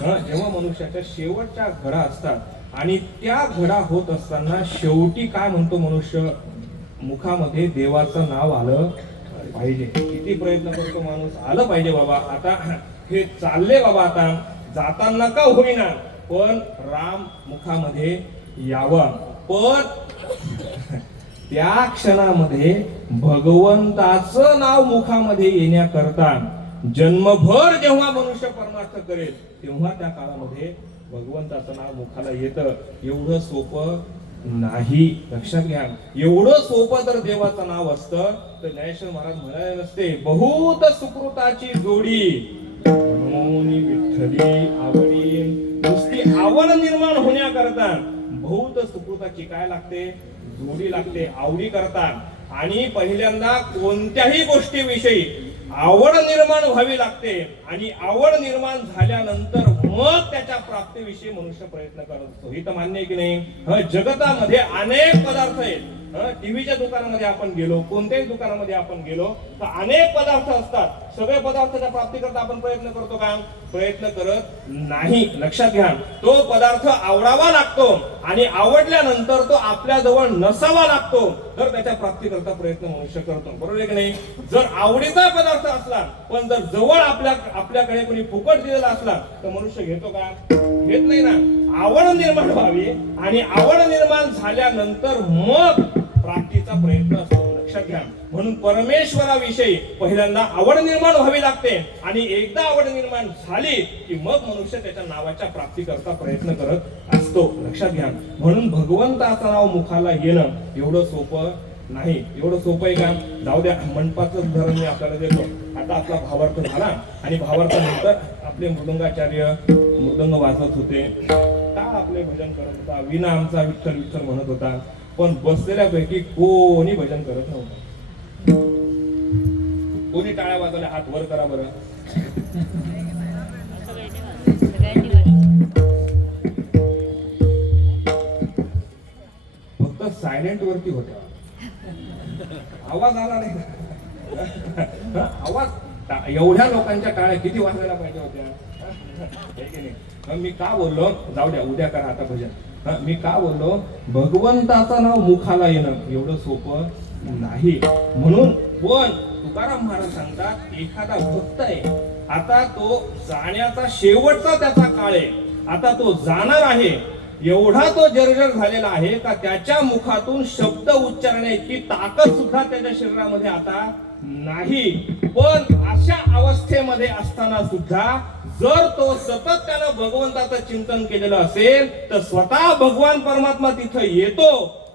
जेव्हा मनुष्याच्या शेवटच्या घडा असतात आणि त्या घडा होत असताना शेवटी काय म्हणतो मनुष्य मुखामध्ये देवाचं नाव आलं पाहिजे. किती प्रयत्न करतो माणूस आलं पाहिजे बाबा आता हे चालले बाबा आता जाताना का होईना पण राम मुखामध्ये यावं. पण त्या क्षणामध्ये भगवंताचं नाव मुखामध्ये येण्याकरता जन्मभर जेव्हा मनुष्य परमार्थ करेल तेव्हा त्या काळामध्ये भगवंताचं नाव मुखाला येतं एवढं सोपं नाही. लक्षात घ्या, एवढं सोपं जर देवाचं नाव असतं तर ज्ञानेश्वर महाराज म्हणाले नसते बहुत सुकृताची जोडी म्हणून विठ्ठली आवडी. नुसती आवड निर्माण होण्याकरता बहुत सुकृताची काय लागते, जोडी लागते, आवडी करतात. आणि पहिल्यांदा कोणत्याही गोष्टीविषयी आवड निर्माण व्हावी लागते आणि आवड निर्माण झाल्यानंतर मग त्याच्या प्राप्तीविषयी मनुष्य प्रयत्न करत असतो. हे तर मान्य आहे की नाही? जगतामध्ये अनेक पदार्थ आहेत. टीव्हीच्या दुकानामध्ये आपण गेलो, कोणत्याही दुकानामध्ये आपण गेलो तर अनेक पदार्थ असतात. सगळे पदार्थाच्या प्राप्तीकरता आपण प्रयत्न करतो का? प्रयत्न करत नाही. लक्षात घ्या, तो पदार्थ आवडावा लागतो आणि आवडल्यानंतर तो आपल्या जवळ नसावा लागतो तर त्याच्या प्राप्तीकरता प्रयत्न मनुष्य करतो. बरोबर आहे की नाही? जर आवडीचा पदार्थ असला पण जर जवळ आपल्याकडे कोणी फुकट दिलेला असला तर मनुष्य घेतो का? घेत नाही ना. आवड निर्माण व्हावी आणि आवड निर्माण झाल्यानंतर मग प्राप्तीचा प्रयत्न असतो. लक्षात घ्या, म्हणून परमेश्वराविषयी पहिल्यांदा आवड निर्माण व्हावी लागते आणि एकदा आवड निर्माण झाली की मग मनुष्य त्याच्या नावाच्या प्राप्तीकरता प्रयत्न करत असतो. लक्षात घ्या, म्हणून भगवंताचं नाव मुखाला येणं एवढं सोपं नाही. एवढं सोपं आहे का? जाऊ द्या, मंडपाचं उदाहरण मी आपल्याला देतो. आता आपला भावार्थ झाला आणि भावार्थानंतर आपले मृदंगाचार्य मृदंग वाजत होते, का आपले भजन करत होता, विना आमचा विठ्ठल विठ्ठल म्हणत होता, पण बसलेल्यापैकी कोणी भजन करत नव्हतं. कोणी टाळ्या वाजवल्या? हात वर करा बरं. फक्त सायलेंट वरती होत्या, आवाज आला नाही. आवाज एवढ्या लोकांच्या टाळ्या किती वाजवायला पाहिजे होत्या? मी का बोललो, जाऊ द्या उद्या करा आता भजन. मी का बोललो, भगवंताचं नाव मुखाला येणं एवढं सोपं नाही. म्हणून पण तुकाराम महाराज सांगतात, एखादा भक्त आहे, आता तो जाण्याचा शेवटचा त्याचा काळ आहे, आता तो जाणार आहे, एवढा तो जर्जर झालेला आहे का त्याच्या मुखातून शब्द उच्चारण्याची ताकद सुद्धा त्याच्या शरीरामध्ये आता नाही. पण अशा अवस्थेमध्ये असताना सुद्धा जर तो सतत त्यानं भगवंताचं चिंतन केलेलं असेल तर स्वतः भगवान परमात्मा तिथं येतो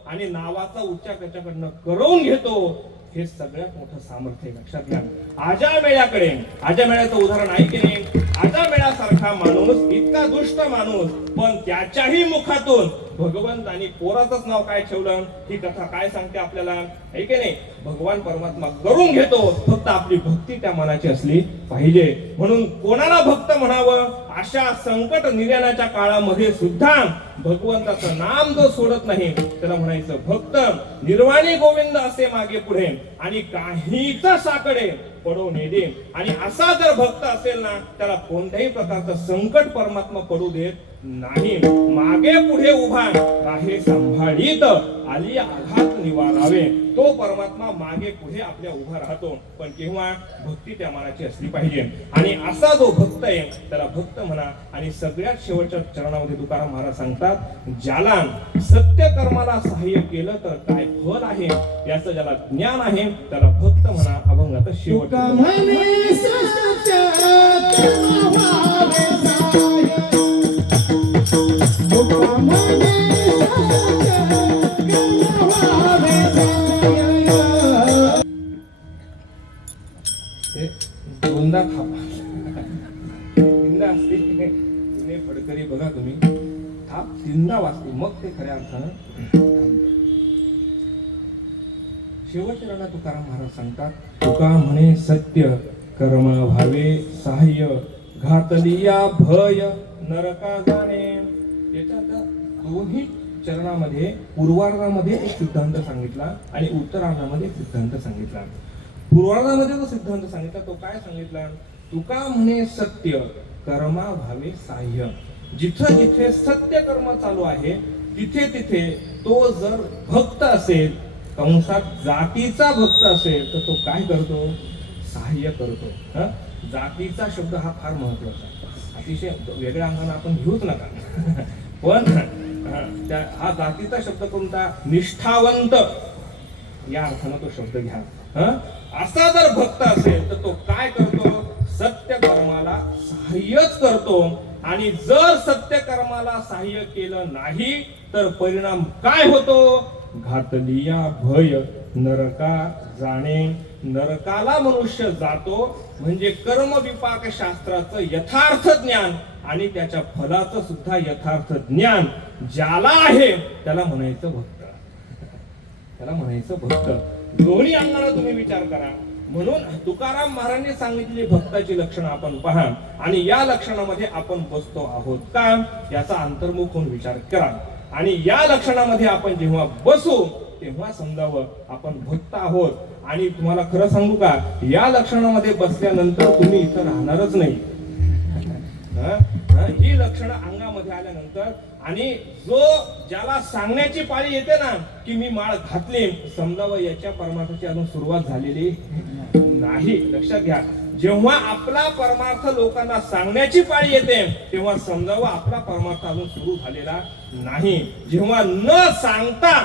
आणि नावाचा उच्चार त्याच्याकडनं करून घेतो. हे सगळ्यात मोठं सामर्थ्य. लक्षात घ्या, आजामेळ्याकडे, आजामेळ्याचं उदाहरण आहे की नाही? आजामेळ्यासारखा माणूस, इतका दुष्ट माणूस, पण त्याच्याही मुखातून भगवंतानी पोराचंच नाव काय ठेवलं, ही कथा काय सांगते आपल्याला, आहे की नाही? भगवान परमात्मा करून घेतो, फक्त आपली भक्ती त्या मनाची असली पाहिजे. म्हणून कोणाला भक्त म्हणावं? अशा संकट निर्याणाच्या काळामध्ये सुद्धा भगवंताचं नाम जो सोडत नाही त्याला म्हणायचं भक्त. निर्वाणी गोविंद असे मागे पुढे आणि काहीच साकडे पडू नये दे. आणि असा जर भक्त असेल ना, त्याला कोणत्याही प्रकारचं संकट परमात्मा पडू देत नाही. मागे पुढे उभा आहे सांभाळीत, आली आघात निवारावे. तो परमात्मा मागे पुढे आपल्या उभा राहतो, पण केव्हा? भक्ती त्या मनाची असली पाहिजे. आणि असा जो भक्त आहे त्याला भक्त म्हणा. आणि सगळ्यात शेवटच्या चरणामध्ये तुकाराम महाराज सांगतात, ज्याला सत्य कर्माला सहाय्य केलं तर काय फल आहे याचं ज्याला ज्ञान आहे त्याला भक्त म्हणा. अभंगात शेवट दोनदा थापा तीनदा असते. जुने फडकरी बघा तुम्ही, थाप तीनदा वाजते मग ते खऱ्या अर्थानं. शेवटच्या रणात तुकाराम महाराज सांगतात, तुका म्हणे सत्य कर्म भावे सहाय्य, घातलिया भय नरका जाणे. याच्यात दोन्ही चरणामध्ये पूर्वार्धामध्ये एक सिद्धांत सांगितला आणि उत्तरार्धामध्ये एक सिद्धांत सांगितला. पूर्वार्धामध्ये जो सिद्धांत सांगितला तो काय सांगितला? तुका म्हणे सत्य कर्मा भावे सहाय्य. जिथे जिथे सत्य कर्म चालू आहे तिथे तिथे तो जर भक्त असेल, कंसात जातीचा भक्त असेल, तर तो काय करतो? सहाय्य करतो. जातीचा शब्द हा फार महत्वाचा, अतिशय वेगळ्या अंगाने आपण घेऊच नका. पण हा जातीचा शब्द कोणता? निष्ठावंत या अर्थानं तो शब्द घ्या. असा जर भक्त असेल तर तो काय करतो? सत्य कर्माला सहाय्यच करतो आणि जर सत्य कर्माला सहाय्य केलं नाही तर परिणाम काय होतो? घातलिया भय नरका जाणे. नरकाला मनुष्य जातो म्हणजे कर्म विपाक शास्त्राचं यथार्थ ज्ञान आणि त्याच्या फलाचं सुद्धा यथार्थ ज्ञान ज्याला आहे त्याला म्हणायचं भक्त. त्याला म्हणायचं भक्त. दोन्ही अंगाला तुम्ही विचार करा. म्हणून तुकाराम महाराजांनी सांगितलेली भक्ताची लक्षणं आपण पहा आणि या लक्षणामध्ये आपण बसतो आहोत का याचा अंतर्मुख होऊन विचार करा. आणि या लक्षणामध्ये आपण जेव्हा बसू तेव्हा समजावं आपण भक्त आहोत. आणि तुम्हाला खरं सांगू का, या लक्षणामध्ये बसल्यानंतर तुम्ही इथं राहणारच नाही. ही लक्षणं अंगामध्ये आल्यानंतर आणि जो ज्याला सांगण्याची पाळी येते ना की मी माळ घातली, समजावं याच्या परमार्थाची अजून सुरुवात झालेली नाही. लक्षात घ्या, जेव्हा आपला परमार्थ लोकांना सांगण्याची पाळी येते तेव्हा समजावं आपला परमार्थ अजून सुरू झालेला नाही. जेव्हा न सांगता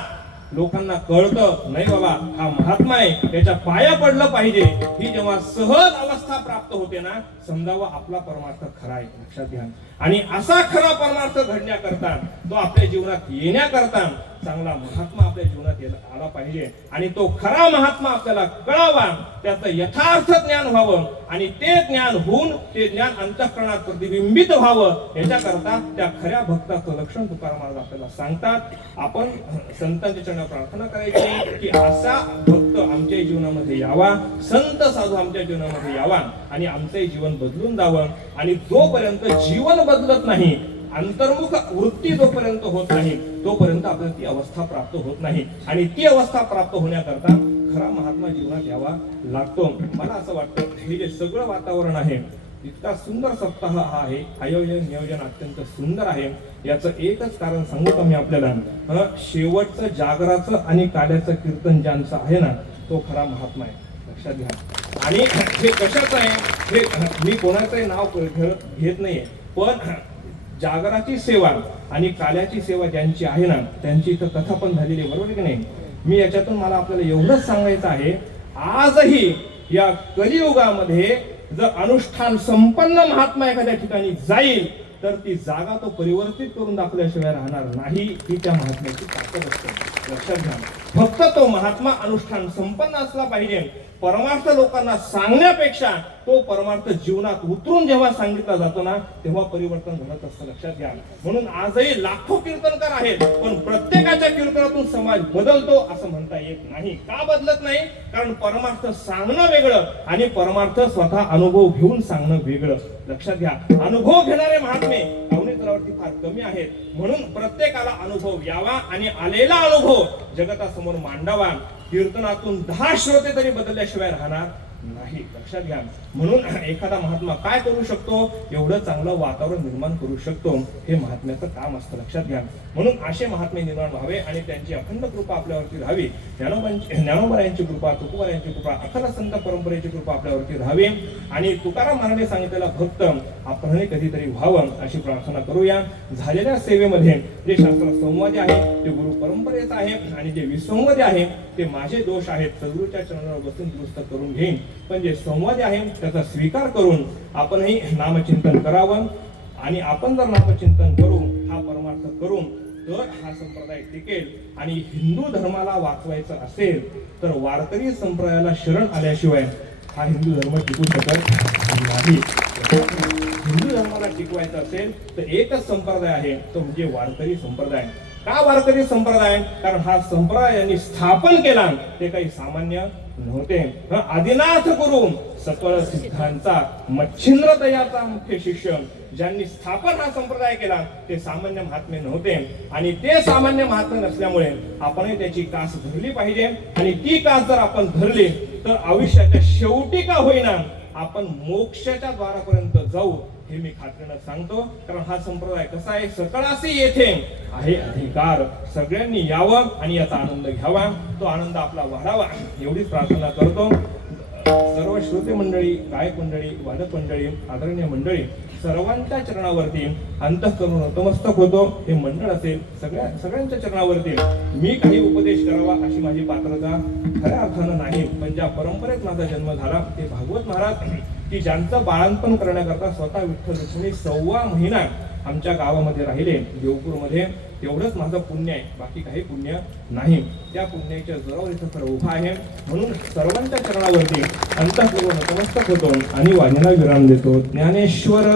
लोकांना कळतं नाही बाबा हा महात्मा आहे त्याच्या पाया पडलं पाहिजे, ही जेव्हा सहज अवस्था प्राप्त होते ना समजावं आपला परमार्थ खरा आहे. लक्षात घ्या. आणि असा खरा परमार्थ घडण्याकरता तो आपल्या जीवनात येण्याकरता चांगला महात्मा आपल्या जीवनात आला पाहिजे आणि तो खरा महात्मा आपल्याला कळावा, त्याचं यथार्थ ज्ञान व्हावं आणि ते ज्ञान होऊन ते ज्ञान अंतःकरणात प्रतिबिंबित व्हावं याच्याकरता त्या खऱ्या भक्ताचं लक्षण तुकाराम महाराज आपल्याला सांगतात. आपण संतांच्या चरणी प्रार्थना करायची की असा भक्त आमच्या जीवनामध्ये यावा, संत साधू आमच्या जीवनामध्ये यावा आणि आमचे जीवन बदलून जावं. आणि जोपर्यंत जीवन बदलत नाही, अंतर्मुख वृत्ती जोपर्यंत होत नाही तोपर्यंत आपल्याला ती अवस्था प्राप्त होत नाही. आणि ती अवस्था प्राप्त होण्याकरता खरा महात्मा जीवनात यावा लागतो. मला असं वाटतं हे जे सगळं वातावरण आहे, इतका सुंदर सप्ताह हा आहे, आयोजन नियोजन अत्यंत सुंदर आहे. याचं एकच कारण सांगू का मी आपल्याला, शेवटचं जागराचं आणि काल्याचं कीर्तन ज्यांचं आहे ना तो खरा महात्मा आहे. लक्षात घ्या. आणि हे कशाचं आहे हे मी कोणाचंही नाव घेत नाहीये, पण जागराची सेवा आणि काल्याची सेवा ज्यांची आहे ना त्यांची इथं कथा पण झालेली आहे, बरोबर की नाही. मी याच्यातून मला आपल्याला एवढंच सांगायचं आहे, आजही या कलियुगामध्ये जर अनुष्ठान संपन्न महात्मा एखाद्या ठिकाणी जाईल तर ती जागा तो परिवर्तित करून दाखवल्याशिवाय राहणार नाही. ही त्या महात्म्याची ताकद असते. लक्षात घ्या. फक्त तो महात्मा अनुष्ठान संपन्न असला पाहिजे. परमार्थ लोकांना सांगण्यापेक्षा तो परमार्थ जीवनात उतरून जेव्हा सांगितला जातो ना तेव्हा परिवर्तन घडत असतं. लक्षात घ्या. म्हणून आजही लाखो कीर्तनकार आहेत पण प्रत्येकाच्या कीर्तनातून समाज बदलतो असं म्हणता येत नाही. का बदलत नाही? कारण परमार्थ सांगणं वेगळं आणि परमार्थ स्वतः अनुभव घेऊन सांगणं वेगळं. लक्षात घ्या. अनुभव घेणारे महात्मे अवनीतरावरती फार कमी आहेत. म्हणून प्रत्येकाला अनुभव यावा आणि आलेला अनुभव जगतासमोर मांडावा. कीर्तनातून 10 श्रोते तरी बदलल्याशिवाय राहणार नाही. लक्षात घ्या. म्हणून एखादा महात्मा काय करू शकतो? एवढं चांगलं वातावरण निर्माण करू शकतो. हे महात्म्याचं काम असतं. लक्षात घ्या. म्हणून असे महात्मे निर्माण व्हावे आणि त्यांची अखंड कृपा आपल्यावरती राहावी. ज्ञानोबा कृपा, तुकोबारायांची कृपा, अखंड संत परंपरेची कृपा आपल्यावरती राहावी आणि तुकाराम महाराजांनी सांगितलेला भक्त आपणही कधीतरी व्हावं अशी प्रार्थना करूया. झालेल्या सेवेमध्ये जे शास्त्र संवादी आहे ते गुरु परंपरेचं आहे आणि जे विसंवादी आहे ते माझे दोष आहेत. सद्गुरूच्या चरणावर बसून दुरुस्त करून घेईन. पण जे संवादी आहे त्याचा स्वीकार करून आपणही नामचिंतन करावं आणि आपण जर नामचिंतन करू, हा परमार्थ करून तर हा संप्रदाय टिकेल. आणि हिंदू धर्माला वाचवायचं असेल तर वारकरी संप्रदायाला शरण आल्याशिवाय हा हिंदू धर्म टिकू शकत नाही. हिंदू धर्माला टिकवायचं असेल तर एकच संप्रदाय आहे, तो म्हणजे वारकरी संप्रदाय. का वारकरी संप्रदाय? कारण हा संप्रदाय यांनी स्थापन केला ते काही सामान्य नव्हते. आदिनाथ गुरु सकळ सिद्धांचा मच्छिंद्र दयाचा मुख्य शिष्य ज्यांनी स्थापन हा संप्रदाय केला ते सामान्य महात्मे नव्हते. आणि ते सामान्य महात्मे नसल्यामुळे आपणही त्याची कास धरली पाहिजे. आणि ती कास जर आपण धरली तर आयुष्याच्या शेवटी का होईना आपण मोक्षाच्या द्वारापर्यंत जाऊ हे मी खात्रीनं सांगतो. कारण हा संप्रदाय कसा आहे, सकळासी येथे आहे अधिकार. सगळ्यांनी यावं आणि याचा आनंद घ्यावा, तो आनंद आपला वाढावा एवढीच प्रार्थना करतो. सर्व श्रोते मंडळी, गायक मंडळी, वादक मंडळी, आदरणीय मंडळी सर्वांच्या चरणावरती अंतःकरण नतमस्तक होतो. हे मंडळ असेल सगळ्यांच्या चरणावरती मी काही उपदेश करावा अशी माझी पात्रता खऱ्या अर्थानं नाही. पण ज्या परंपरेत माझा जन्म झाला ते भागवत महाराज की ज्यांचं बाळंतपण करण्याकरता स्वतः विठ्ठल रुक्मिणी 6 महिना आमच्या गावामध्ये राहिले देवपूरमध्ये. तेवढंच माझं पुण्य आहे, बाकी काही पुण्य नाही. त्या पुण्याच्या जोरावर इथं खरं उभा आहे. म्हणून सर्वांच्या चरणावरती अंतःपूर्व नतमस्तक होतो आणि वाणीला विराम देतो. ज्ञानेश्वर